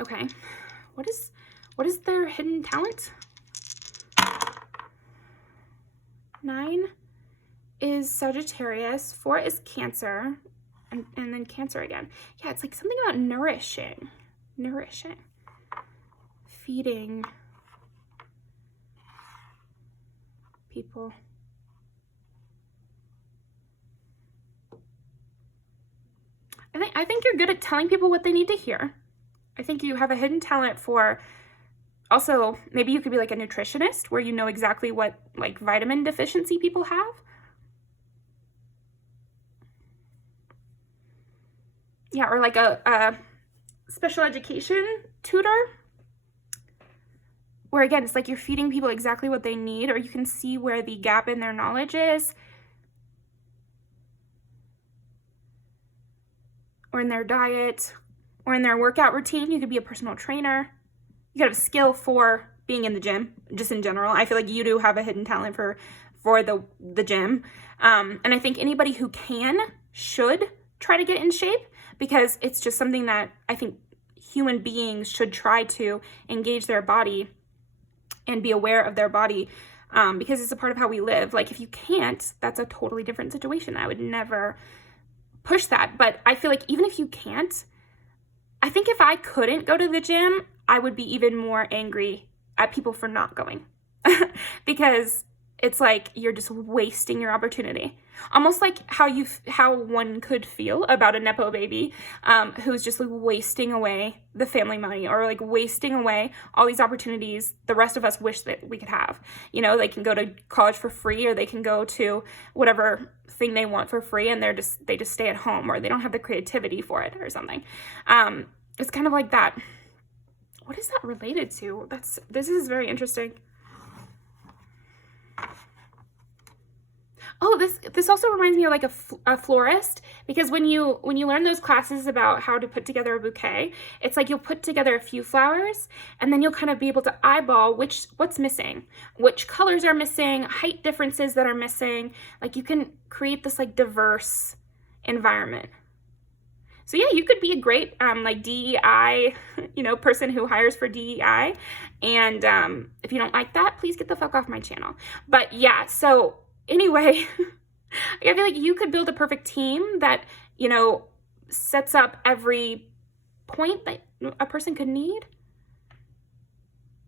Okay. What is their hidden talent? 9 is Sagittarius, 4 is Cancer, and then Cancer again. Yeah, it's like something about nourishing, feeding people. I think you're good at telling people what they need to hear. I think you have a hidden talent for, also, maybe you could be like a nutritionist where you know exactly what like vitamin deficiency people have. Yeah, or like a special education tutor, where again, it's like you're feeding people exactly what they need, or you can see where the gap in their knowledge is, or in their diet, or in their workout routine. You could be a personal trainer. You could have a skill for being in the gym, just in general. I feel like you do have a hidden talent for the gym. And I think anybody who should try to get in shape, because it's just something that I think human beings should try to engage their body and be aware of their body, because it's a part of how we live. Like, if you can't, that's a totally different situation. I would never push that. But I feel like even if you can't, I think if I couldn't go to the gym, I would be even more angry at people for not going. Because it's like you're just wasting your opportunity. Almost like how one could feel about a Nepo baby who's just like wasting away the family money, or like wasting away all these opportunities the rest of us wish that we could have. They can go to college for free, or they can go to whatever thing they want for free, and they just stay at home, or they don't have the creativity for it or something. It's kind of like that. What is that related to? This is very interesting. Oh, this also reminds me of like a florist, because when you learn those classes about how to put together a bouquet, it's like you'll put together a few flowers and then you'll kind of be able to eyeball what's missing, which colors are missing, height differences that are missing. Like you can create this like diverse environment. So yeah, you could be a great like DEI, person who hires for DEI. And if you don't like that, please get the fuck off my channel. But yeah, so anyway, I feel like you could build a perfect team that, sets up every point that a person could need.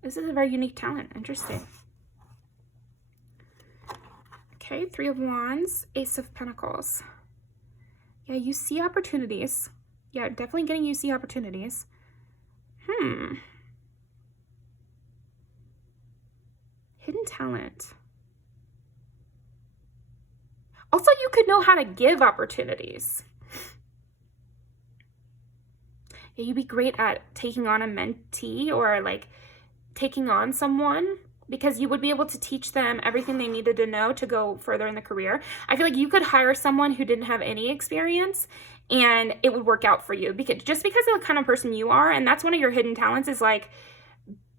This is a very unique talent. Interesting. Okay, 3 of Wands, Ace of Pentacles. Yeah, you see opportunities. Yeah, definitely getting you see opportunities. Hidden talent. Also, you could know how to give opportunities. Yeah, you'd be great at taking on a mentee or like taking on someone, because you would be able to teach them everything they needed to know to go further in the career. I feel like you could hire someone who didn't have any experience and it would work out for you, because of the kind of person you are. And that's one of your hidden talents, is like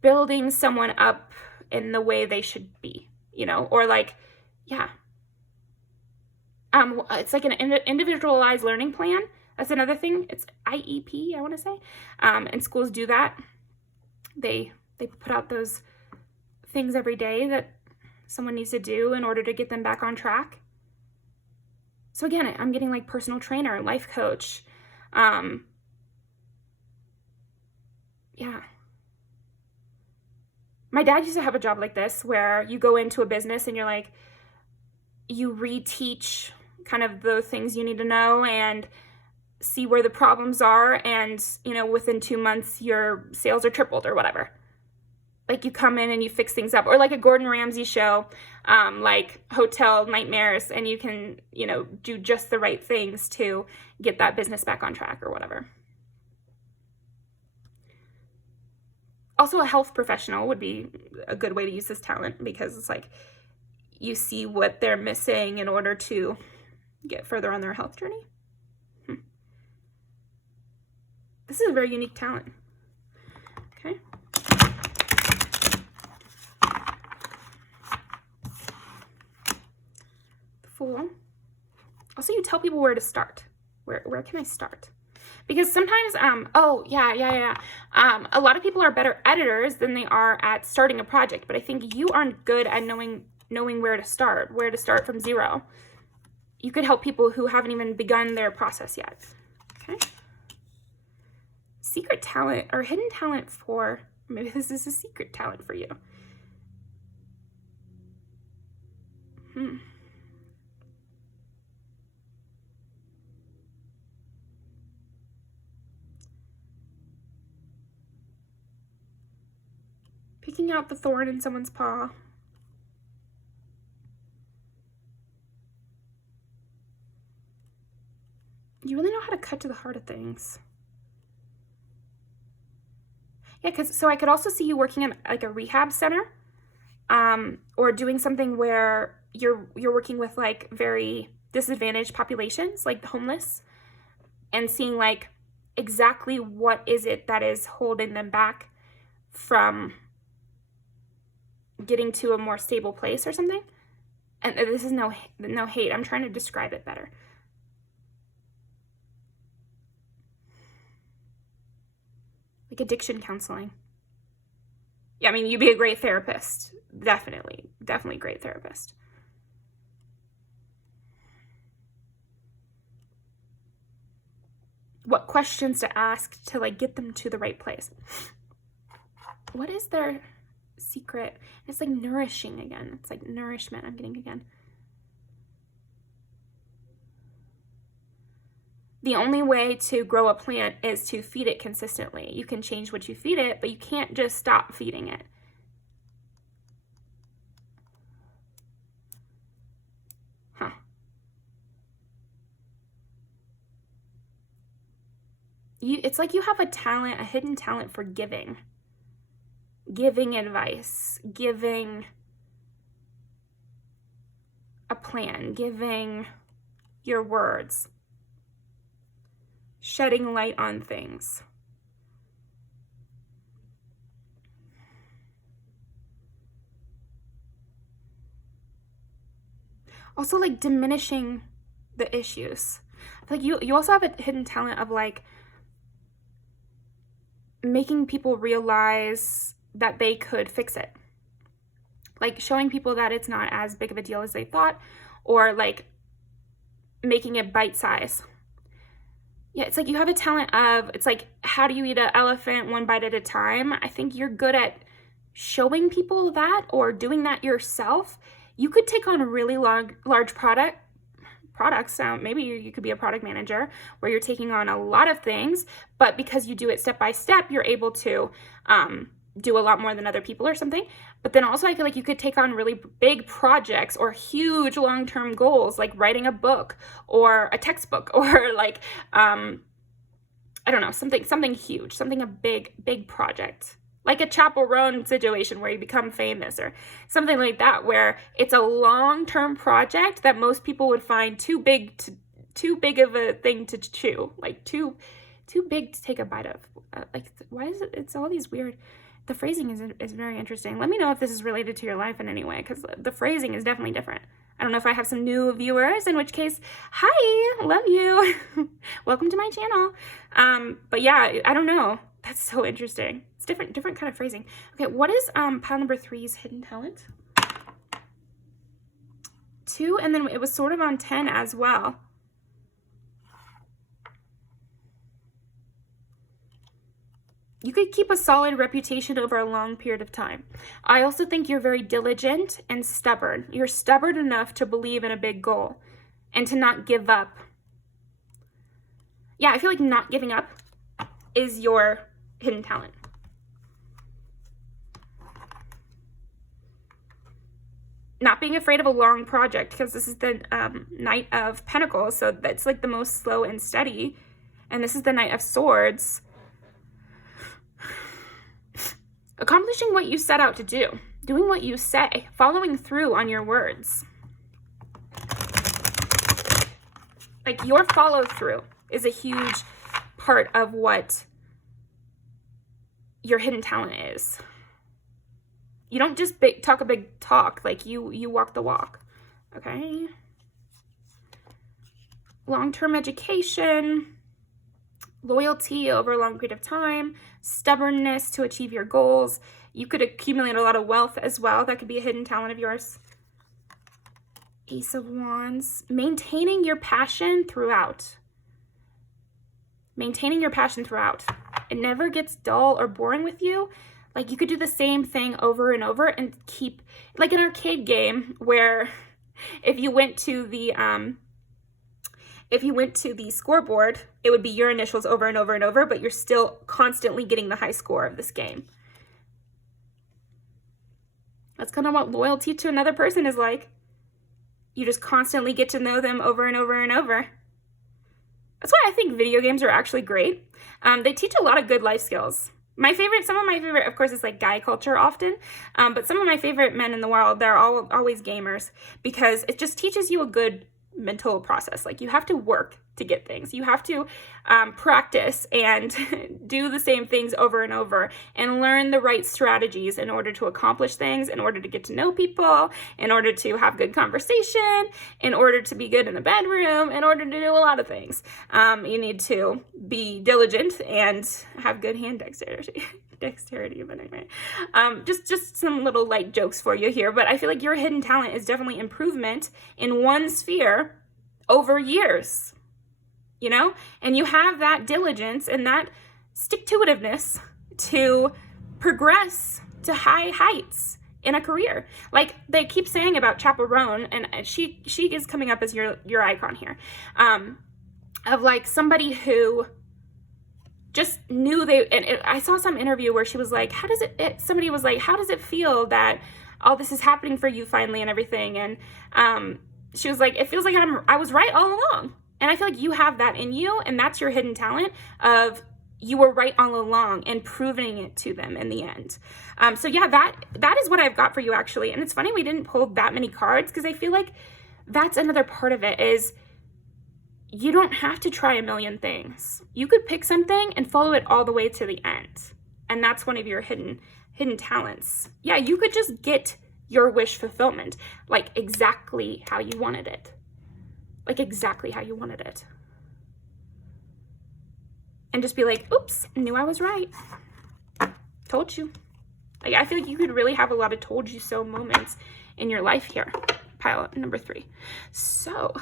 building someone up in the way they should be, or like, yeah. It's like an individualized learning plan. That's another thing. It's IEP, I want to say. And schools do that. They put out those things every day that someone needs to do in order to get them back on track. So again, I'm getting like personal trainer, life coach. Yeah. My dad used to have a job like this, where you go into a business and you're like, you reteach kind of the things you need to know and see where the problems are. And, within 2 months, your sales are tripled or whatever. Like you come in and you fix things up, or like a Gordon Ramsay show, like Hotel Nightmares, and you can, do just the right things to get that business back on track or whatever. Also, a health professional would be a good way to use this talent, because it's like you see what they're missing in order to get further on their health journey. This is a very unique talent. Okay. The Fool. Also, you tell people where to start. Where can I start? Because sometimes, a lot of people are better editors than they are at starting a project, but I think you aren't good at knowing where to start from zero. You could help people who haven't even begun their process yet. Okay. Secret talent or hidden talent for, maybe this is a secret talent for you. Picking out the thorn in someone's paw. You really know how to cut to the heart of things. Yeah, so I could also see you working in like a rehab center, or doing something where you're working with like very disadvantaged populations, like the homeless, and seeing like exactly what is it that is holding them back from getting to a more stable place or something. And this is no hate. I'm trying to describe it better. Like addiction counseling. Yeah, I mean, you'd be a great therapist. Definitely great therapist. What questions to ask to like get them to the right place. What is their secret? It's like nourishing again. It's like nourishment I'm getting again. The only way to grow a plant is to feed it consistently. You can change what you feed it, but you can't just stop feeding it. It's like you have a hidden talent for giving. giving advice, giving a plan, giving your words, shedding light on things. Also, like, diminishing the issues. Like, you also have a hidden talent of, like, making people realize that they could fix it. Like, showing people that it's not as big of a deal as they thought, or, like, making it bite-size. Yeah, it's like you have a talent of, it's like, how do you eat an elephant one bite at a time? I think you're good at showing people that, or doing that yourself. You could take on a really large products. Maybe you could be a product manager where you're taking on a lot of things, but because you do it step by step, you're able to do a lot more than other people or something. But then also I feel like you could take on really big projects or huge long-term goals, like writing a book or a textbook, or like, I don't know, something huge, a big project. Like a Chaperone situation where you become famous, or something like that, where it's a long-term project that most people would find too big of a thing to chew, like too big to take a bite of. Like, why is it? It's all these weird. The phrasing is very interesting. Let me know if this is related to your life in any way, because the phrasing is definitely different. I don't know if I have some new viewers, in which case, hi, love you. Welcome to my channel. But yeah, I don't know. That's so interesting. It's different kind of phrasing. Okay, what is pile number 3's hidden talent? 2, and then it was sort of on 10 as well. You could keep a solid reputation over a long period of time. I also think you're very diligent and stubborn. You're stubborn enough to believe in a big goal and to not give up. Yeah, I feel like not giving up is your hidden talent. Not being afraid of a long project, because this is the Knight of Pentacles, so that's like the most slow and steady. And this is the Knight of Swords. Accomplishing what you set out to do, doing what you say, following through on your words. Like, your follow through is a huge part of what your hidden talent is. You don't just talk a big talk, like you walk the walk. Okay. Long-term education, loyalty over a long period of time, stubbornness to achieve your goals. You could accumulate a lot of wealth as well. That could be a hidden talent of yours. Ace of Wands, maintaining your passion throughout. Maintaining your passion throughout. It never gets dull or boring with you. Like, you could do the same thing over and over and keep, like an arcade game where if you went to the scoreboard, it would be your initials over and over and over, but you're still constantly getting the high score of this game. That's kind of what loyalty to another person is like. You just constantly get to know them over and over and over. That's why I think video games are actually great. They teach a lot of good life skills. Some of my favorite, of course, is like guy culture often, but some of my favorite men in the world, they're always gamers, because it just teaches you a good mental process. Like, you have to work to get things. You have to practice and do the same things over and over and learn the right strategies in order to accomplish things, in order to get to know people, in order to have good conversation, in order to be good in the bedroom, in order to do a lot of things. You need to be diligent and have good hand dexterity. But anyway, just some little light jokes for you here, but I feel like your hidden talent is definitely improvement in one sphere over years, you know, and you have that diligence and that stick-to-itiveness to progress to high heights in a career. Like they keep saying about Chaperone, and she is coming up as your icon here, of like somebody who just knew I saw some interview where she was like, somebody was like, how does it feel that all this is happening for you finally and everything? And she was like, it feels like I was right all along. And I feel like you have that in you, and that's your hidden talent of you were right all along and proving it to them in the end. So yeah, that is what I've got for you actually. And it's funny we didn't pull that many cards because I feel like that's another part of it is you don't have to try a million things. You could pick something and follow it all the way to the end. And that's one of your hidden talents. Yeah, you could just get your wish fulfillment like exactly how you wanted it. Like exactly how you wanted it. And just be like, oops, knew I was right. Told you. Like, I feel like you could really have a lot of told you so moments in your life here. Pile number 3. So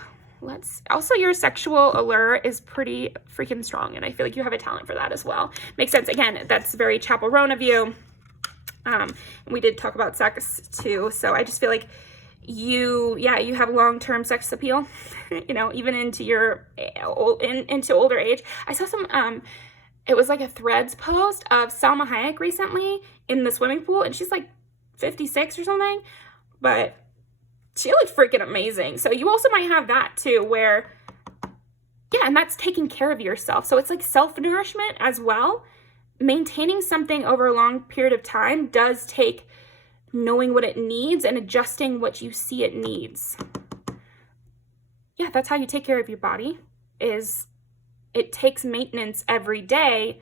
also your sexual allure is pretty freaking strong. And I feel like you have a talent for that as well. Makes sense. Again, that's very Chaperone of you. We did talk about sex too. So I just feel like you have long-term sex appeal, you know, even into into older age. I saw some, it was like a Threads post of Salma Hayek recently in the swimming pool, and she's like 56 or something, but she looked freaking amazing. So you also might have that too, where, yeah, and that's taking care of yourself. So it's like self-nourishment as well. Maintaining something over a long period of time does take knowing what it needs and adjusting what you see it needs. Yeah, that's how you take care of your body, is it takes maintenance every day,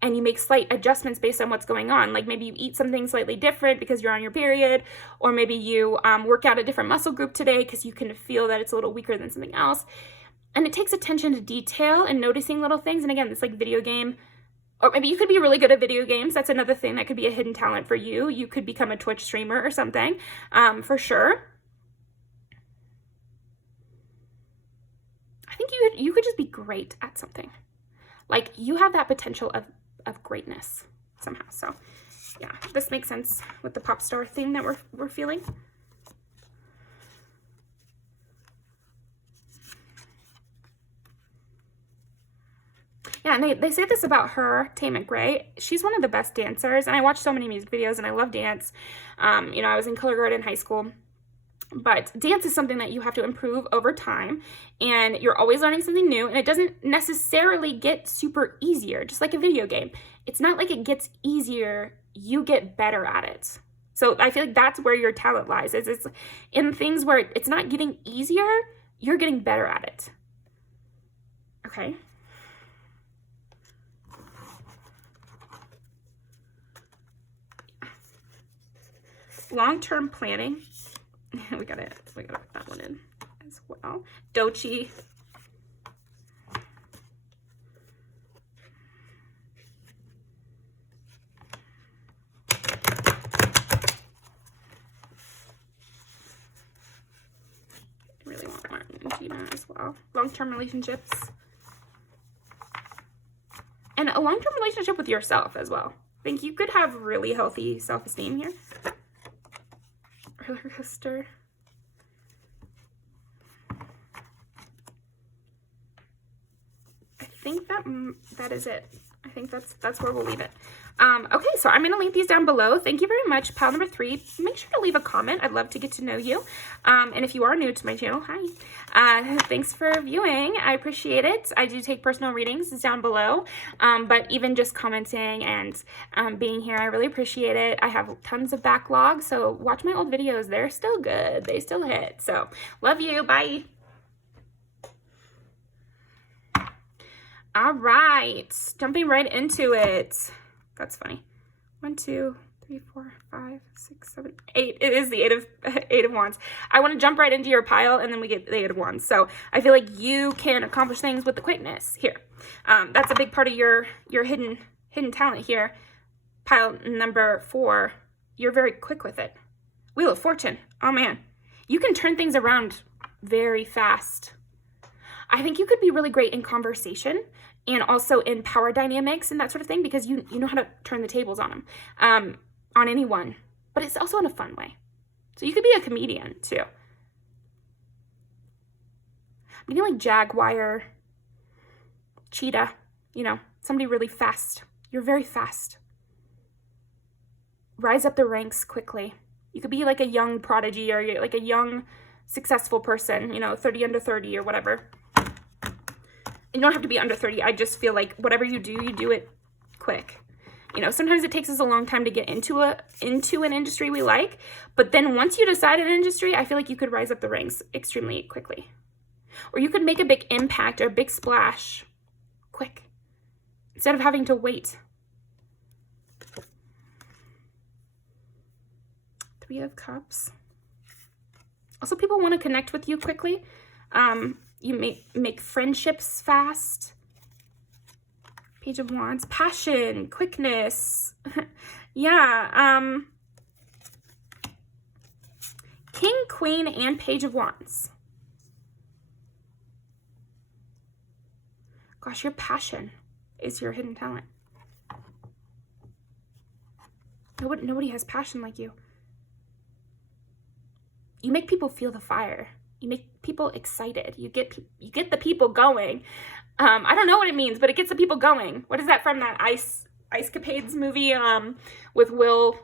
and you make slight adjustments based on what's going on. Like maybe you eat something slightly different because you're on your period, or maybe you work out a different muscle group today because you can feel that it's a little weaker than something else. And it takes attention to detail and noticing little things. And again, it's like video game. Or maybe you could be really good at video games. That's another thing that could be a hidden talent for you. You could become a Twitch streamer or something, for sure. I think you could just be great at something. Like you have that potential of greatness somehow. So yeah, this makes sense with the pop star thing that we're feeling. Yeah, and they say this about her, Tay McRae. She's one of the best dancers, and I watch so many music videos, and I love dance. You know, I was in color guard in high school, but dance is something that you have to improve over time, and you're always learning something new, and it doesn't necessarily get super easier, just like a video game. It's not like it gets easier, you get better at it. So I feel like that's where your talent lies, is it's in things where it's not getting easier, you're getting better at it. Okay. Long-term planning. we gotta put that one in as well. Dochi. I really want Martin and Gina as well. Long-term relationships. And a long-term relationship with yourself as well. I think you could have really healthy self-esteem here. Roller coaster. I think that is it. I think that's where we'll leave it. Okay, so I'm going to link these down below. Thank you very much. Pile number 3. Make sure to leave a comment. I'd love to get to know you. And if you are new to my channel, hi. Thanks for viewing. I appreciate it. I do take personal readings. It's down below. But even just commenting and being here, I really appreciate it. I have tons of backlog, so watch my old videos. They're still good. They still hit. So love you. Bye. All right, jumping right into it. That's funny. 1, 2, 3, 4, 5, 6, 7, 8. It is the eight of wands. I want to jump right into your pile, and then we get the 8 of wands. So I feel like you can accomplish things with the quickness here. That's a big part of your hidden talent here. Pile number 4. You're very quick with it. Wheel of Fortune. Oh man, you can turn things around very fast. I think you could be really great in conversation and also in power dynamics and that sort of thing, because you know how to turn the tables on them, on anyone, but it's also in a fun way. So you could be a comedian too. Maybe like Jaguar, Cheetah, you know, somebody really fast. You're very fast. Rise up the ranks quickly. You could be like a young prodigy or like a young successful person, you know, 30 under 30 or whatever. you don't have to be under 30. I just feel like whatever you do it quick. You know, sometimes it takes us a long time to get into an industry we like, but then once you decide an industry, I feel like you could rise up the ranks extremely quickly. Or you could make a big impact or a big splash quick instead of having to wait. 3 of Cups. Also, people want to connect with you quickly. You make friendships fast. Page of Wands. Passion, quickness. Yeah. King, Queen, and Page of Wands. Gosh, your passion is your hidden talent. Nobody has passion like you. You make people feel the fire. You make people excited. You get the people going. I don't know what it means, but it gets the people going. What is that from, that Ice Capades movie with Will?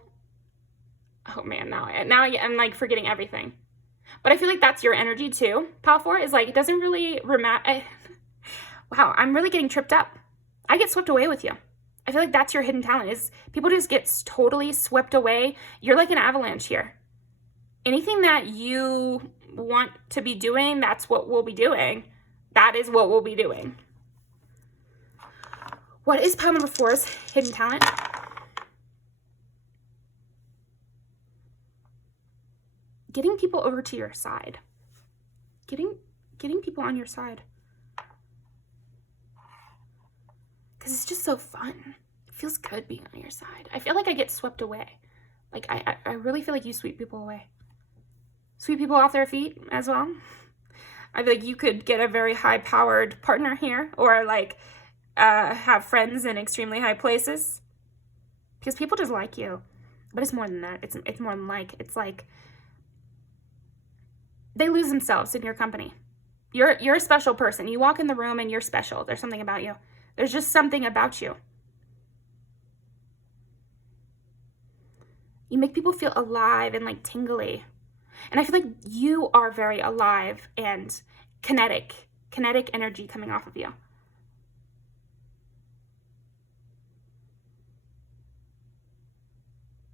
Oh man, now I'm like forgetting everything. But I feel like that's your energy too. Pile 4 is like, it doesn't really wow, I'm really getting tripped up. I get swept away with you. I feel like that's your hidden talent, is people just get totally swept away. You're like an avalanche here. Anything that you want to be doing, that's what we'll be doing. That is what we'll be doing. What is pile number 4's hidden talent? Getting people over to your side. Getting people on your side. Because it's just so fun. It feels good being on your side. I feel like I get swept away. Like, I really feel like you sweep people away. Sweep people off their feet as well. I feel like you could get a very high-powered partner here, or like have friends in extremely high places. Because people just like you. But it's more than that. It's more than like. It's like they lose themselves in your company. You're a special person. You walk in the room and you're special. There's something about you. There's just something about you. You make people feel alive and like tingly. And I feel like you are very alive and kinetic energy coming off of you.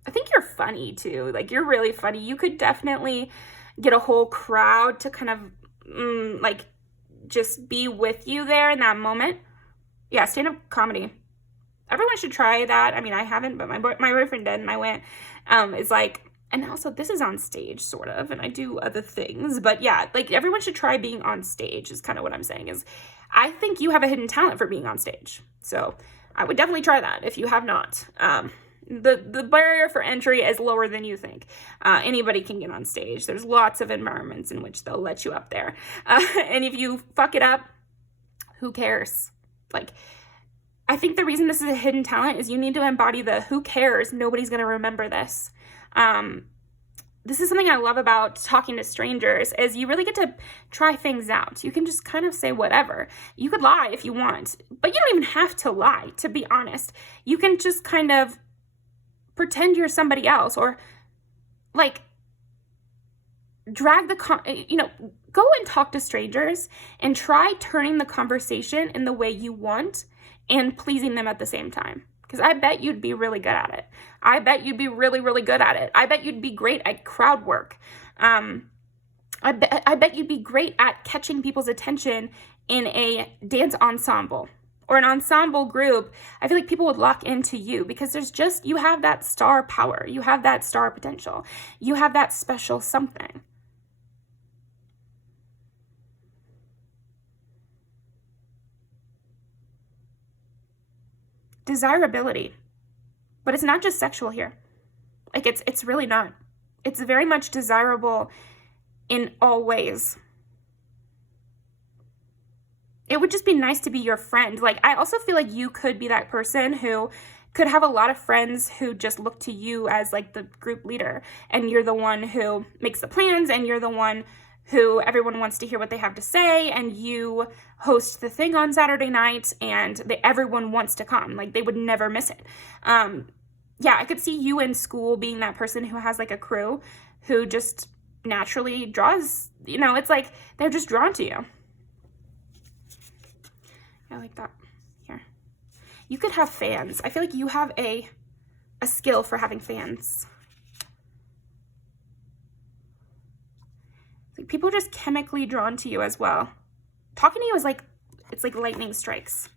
I think you're funny too. Like, you're really funny. You could definitely get a whole crowd to kind of like just be with you there in that moment. Yeah, stand-up comedy. Everyone should try that. I mean, I haven't, but my boyfriend did, and I went. It's like, and also this is on stage sort of, and I do other things, but yeah, like everyone should try being on stage is kind of what I'm saying. Is I think you have a hidden talent for being on stage, so I would definitely try that if you have not. The barrier for entry is lower than you think. Anybody can get on stage. There's lots of environments in which they'll let you up there, and if you fuck it up, who cares? Like, I think the reason this is a hidden talent is you need to embody the who cares, nobody's going to remember this. This is something I love about talking to strangers, is you really get to try things out. You can just kind of say whatever. You could lie if you want, but you don't even have to lie, to be honest. You can just kind of pretend you're somebody else, or like drag go and talk to strangers and try turning the conversation in the way you want and pleasing them at the same time. Because I bet you'd be really good at it. I bet you'd be really, really good at it. I bet you'd be great at crowd work. I bet you'd be great at catching people's attention in a dance ensemble or an ensemble group. I feel like people would lock into you because you have that star power. You have that star potential. You have that special something. Desirability. But it's not just sexual here. Like, it's really not. It's very much desirable in all ways. It would just be nice to be your friend. Like, I also feel like you could be that person who could have a lot of friends who just look to you as like the group leader, and you're the one who makes the plans, and you're the one who everyone wants to hear what they have to say, and you host the thing on Saturday night, and everyone wants to come. Like, they would never miss it. Yeah, I could see you in school being that person who has like a crew who just naturally draws, it's like they're just drawn to you. I like that. Here. You could have fans. I feel like you have a skill for having fans. Like people are just chemically drawn to you as well. Talking to you is like, it's like lightning strikes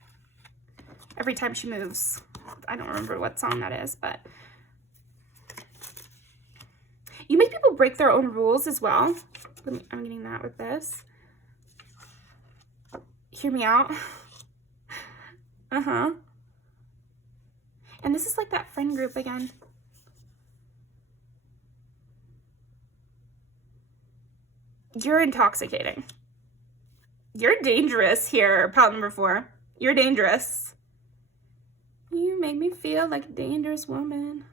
every time she moves. I don't remember what song that is, but you make people break their own rules as well. I'm getting that with this. Hear me out. Uh-huh. And this is like that friend group again. You're intoxicating. You're dangerous here, pal number 4. You're dangerous. You make me feel like a dangerous woman.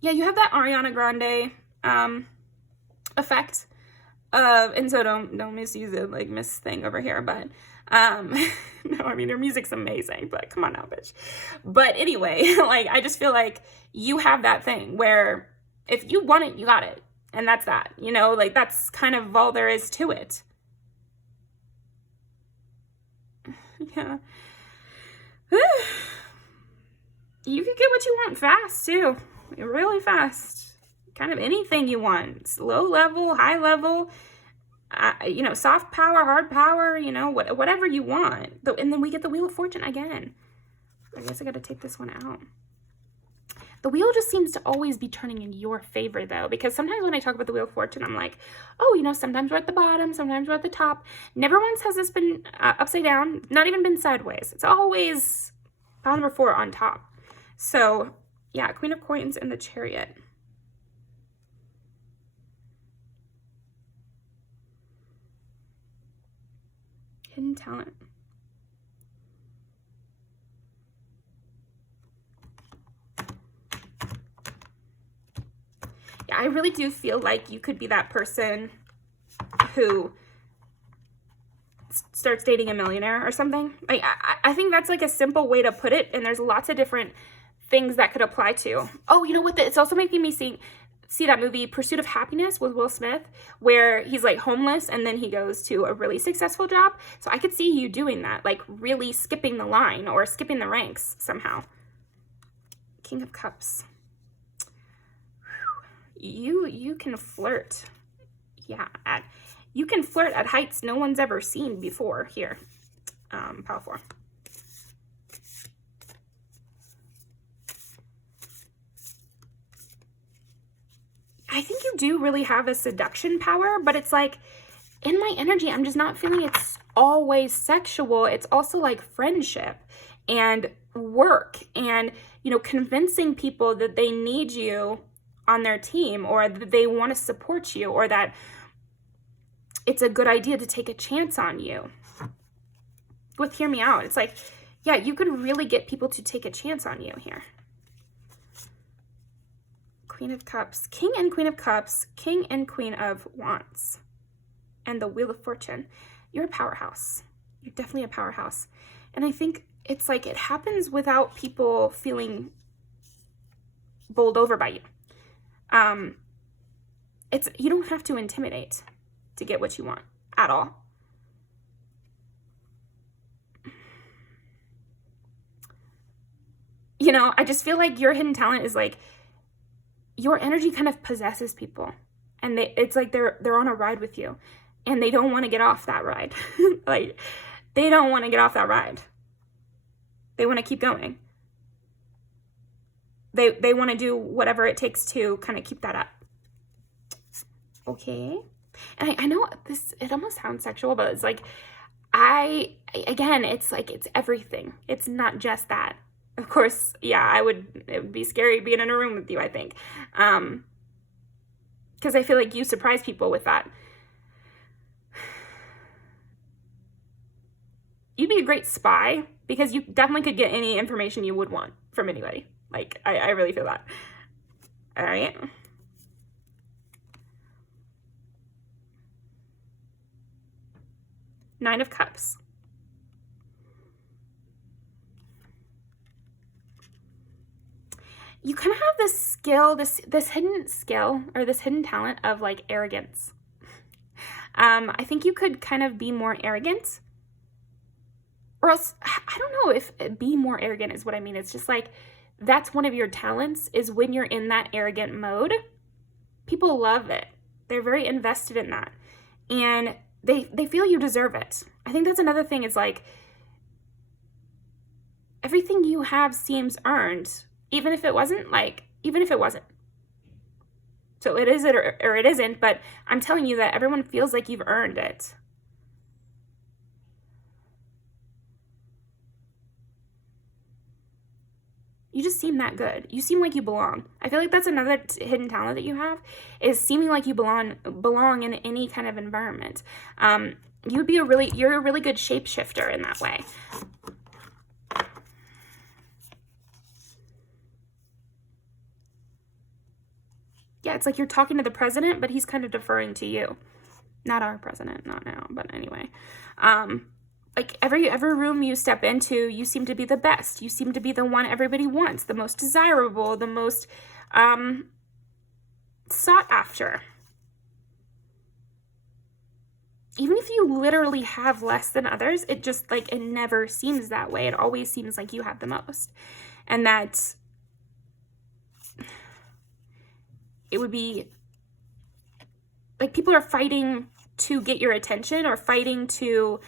Yeah, you have that Ariana Grande effect. And so don't misuse it like Miss thing over here, but no, I mean her music's amazing, but come on now, bitch. But anyway, like I just feel like you have that thing where if you want it, you got it. And that's that, you know, like that's kind of all there is to it. Yeah. You could get what you want fast too. Really fast. Kind of anything you want. It's low level, high level, you know, soft power, hard power, you know, whatever you want. And then we get the Wheel of Fortune again. I guess I got to take this one out. The wheel just seems to always be turning in your favor, though, because sometimes when I talk about the Wheel of Fortune, I'm like, oh, you know, sometimes we're at the bottom, sometimes we're at the top. Never once has this been upside down, not even been sideways. It's always pile number 4 on top. So, yeah, Queen of Coins and the Chariot. Hidden talent. I really do feel like you could be that person who starts dating a millionaire or something. Like, I think that's like a simple way to put it, and there's lots of different things that could apply to. Oh, you know what? It's also making me see that movie Pursuit of Happiness with Will Smith, where he's like homeless and then he goes to a really successful job. So I could see you doing that, like really skipping the line or skipping the ranks somehow. King of Cups. You can flirt. Yeah, you can flirt at heights no one's ever seen before here. Pile 4. I think you do really have a seduction power, but it's like in my energy, I'm just not feeling it's always sexual. It's also like friendship and work and, you know, convincing people that they need you on their team, or that they want to support you, or that it's a good idea to take a chance on you. With Hear Me Out, it's like, yeah, you could really get people to take a chance on you here. Queen of Cups, King and Queen of Cups, King and Queen of Wands, and the Wheel of Fortune. You're a powerhouse. You're definitely a powerhouse. And I think it's like it happens without people feeling bowled over by you. You don't have to intimidate to get what you want at all. You know, I just feel like your hidden talent is like your energy kind of possesses people, and it's like they're on a ride with you and they don't want to get off that ride. Like they don't want to get off that ride. They want to keep going. They want to do whatever it takes to kind of keep that up. Okay. And I know it almost sounds sexual, but it's like, again, it's like, it's everything. It's not just that. Of course, yeah, it would be scary being in a room with you, I think. Because I feel like you surprise people with that. You'd be a great spy because you definitely could get any information you would want from anybody. Like, I really feel that. All right. Nine of Cups. You kind of have this skill, this hidden skill, or this hidden talent of like arrogance. I think you could kind of be more arrogant or else, I don't know if be more arrogant is what I mean. It's just like, that's one of your talents, is when you're in that arrogant mode, people love it. They're very invested in that. And they feel you deserve it. I think that's another thing, is like, everything you have seems earned, even if it wasn't. So it is it or it isn't, but I'm telling you that everyone feels like you've earned it. You just seem that good. You seem like you belong. I feel like that's another hidden talent that you have, is seeming like you belong in any kind of environment. You're a really good shapeshifter in that way. Yeah, it's like you're talking to the president, but he's kind of deferring to you. Not our president, not now, but anyway. Like every room you step into, you seem to be the best. You seem to be the one everybody wants, the most desirable, the most sought after. Even if you literally have less than others, it just like, it never seems that way. It always seems like you have the most. And that it would be like people are fighting to get your attention, or fighting to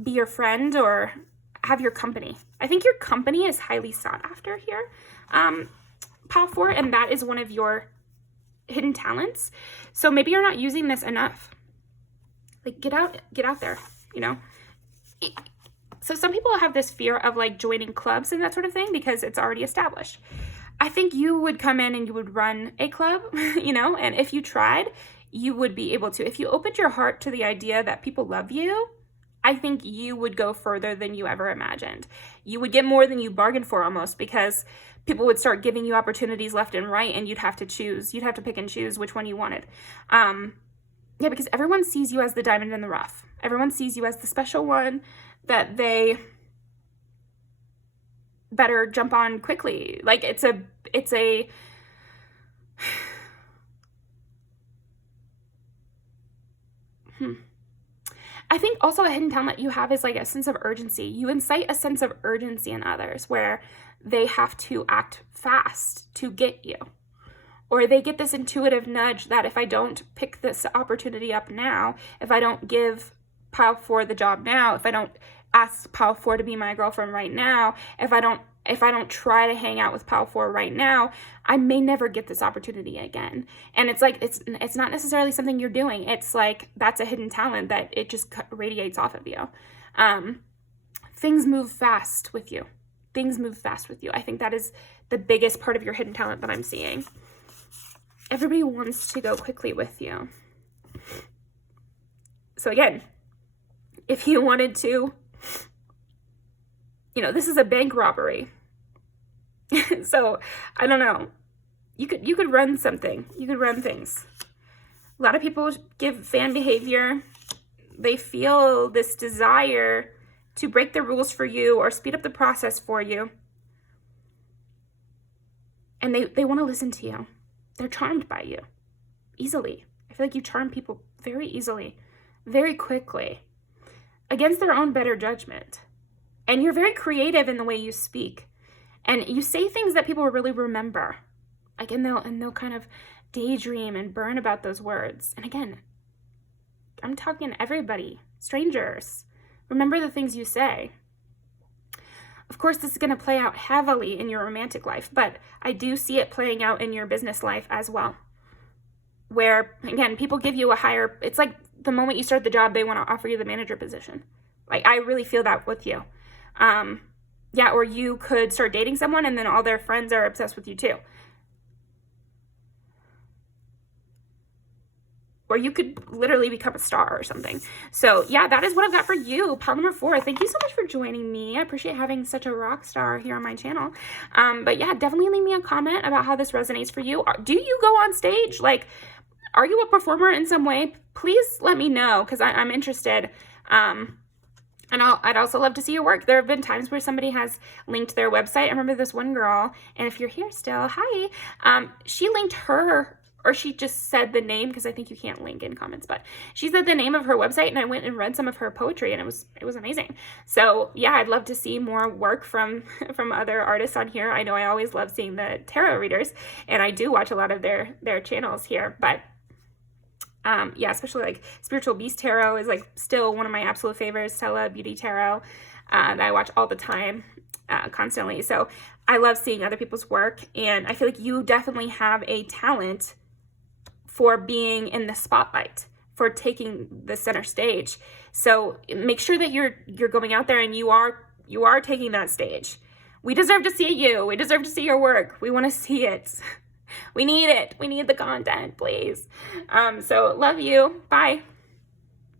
be your friend or have your company. I think your company is highly sought after here, Pile 4, and that is one of your hidden talents. So maybe you're not using this enough. Like, get out there, you know? So some people have this fear of like joining clubs and that sort of thing because it's already established. I think you would come in and you would run a club, you know, and if you tried, you would be able to. If you opened your heart to the idea that people love you, I think you would go further than you ever imagined. You would get more than you bargained for almost, because people would start giving you opportunities left and right, and you'd have to choose. You'd have to pick and choose which one you wanted. Yeah, because everyone sees you as the diamond in the rough. Everyone sees you as the special one that they better jump on quickly. Like it's a I think also a hidden talent you have is like a sense of urgency. You incite a sense of urgency in others where they have to act fast to get you. Or they get this intuitive nudge that if I don't pick this opportunity up now, if I don't give Pile 4 the job now, if I don't ask Pile 4 to be my girlfriend right now, if I don't try to hang out with Pile 4 right now, I may never get this opportunity again. And it's like, it's not necessarily something you're doing. It's like, that's a hidden talent that it just radiates off of you. Things move fast with you. I think that is the biggest part of your hidden talent that I'm seeing. Everybody wants to go quickly with you. So again, if you wanted to, you know, this is a bank robbery. So I don't know. You could run something. You could run things. A lot of people give fan behavior. They feel this desire to break the rules for you or speed up the process for you. And they want to listen to you. They're charmed by you easily. I feel like you charm people very easily, very quickly, against their own better judgment. And you're very creative in the way you speak. And you say things that people really remember. Like, and they'll kind of daydream and burn about those words. And again, I'm talking to everybody, strangers. Remember the things you say. Of course, this is going to play out heavily in your romantic life, but I do see it playing out in your business life as well. Where, again, people give you a higher, it's like the moment you start the job, they want to offer you the manager position. Like, I really feel that with you. Yeah, or you could start dating someone and then all their friends are obsessed with you too. Or you could literally become a star or something. So yeah, that is what I've got for you. Pile number 4. Thank you so much for joining me. I appreciate having such a rock star here on my channel. But yeah, definitely leave me a comment about how this resonates for you. Do you go on stage? Like, are you a performer in some way? Please let me know, because I'm interested. And I'd also love to see your work. There have been times where somebody has linked their website. I remember this one girl, and if you're here still, hi. She linked her or she just said the name, because I think you can't link in comments, but she said the name of her website, and I went and read some of her poetry, and it was amazing. So yeah, I'd love to see more work from other artists on here. I know I always love seeing the tarot readers, and I do watch a lot of their channels here, but yeah, especially like Spiritual Beast Tarot is like still one of my absolute favorites. Stella Beauty Tarot, that I watch all the time, constantly. So I love seeing other people's work, and I feel like you definitely have a talent for being in the spotlight, for taking the center stage. So make sure that you're going out there and you are taking that stage. We deserve to see you. We deserve to see your work. We want to see it. We need it. We need the content, please. So love you. Bye.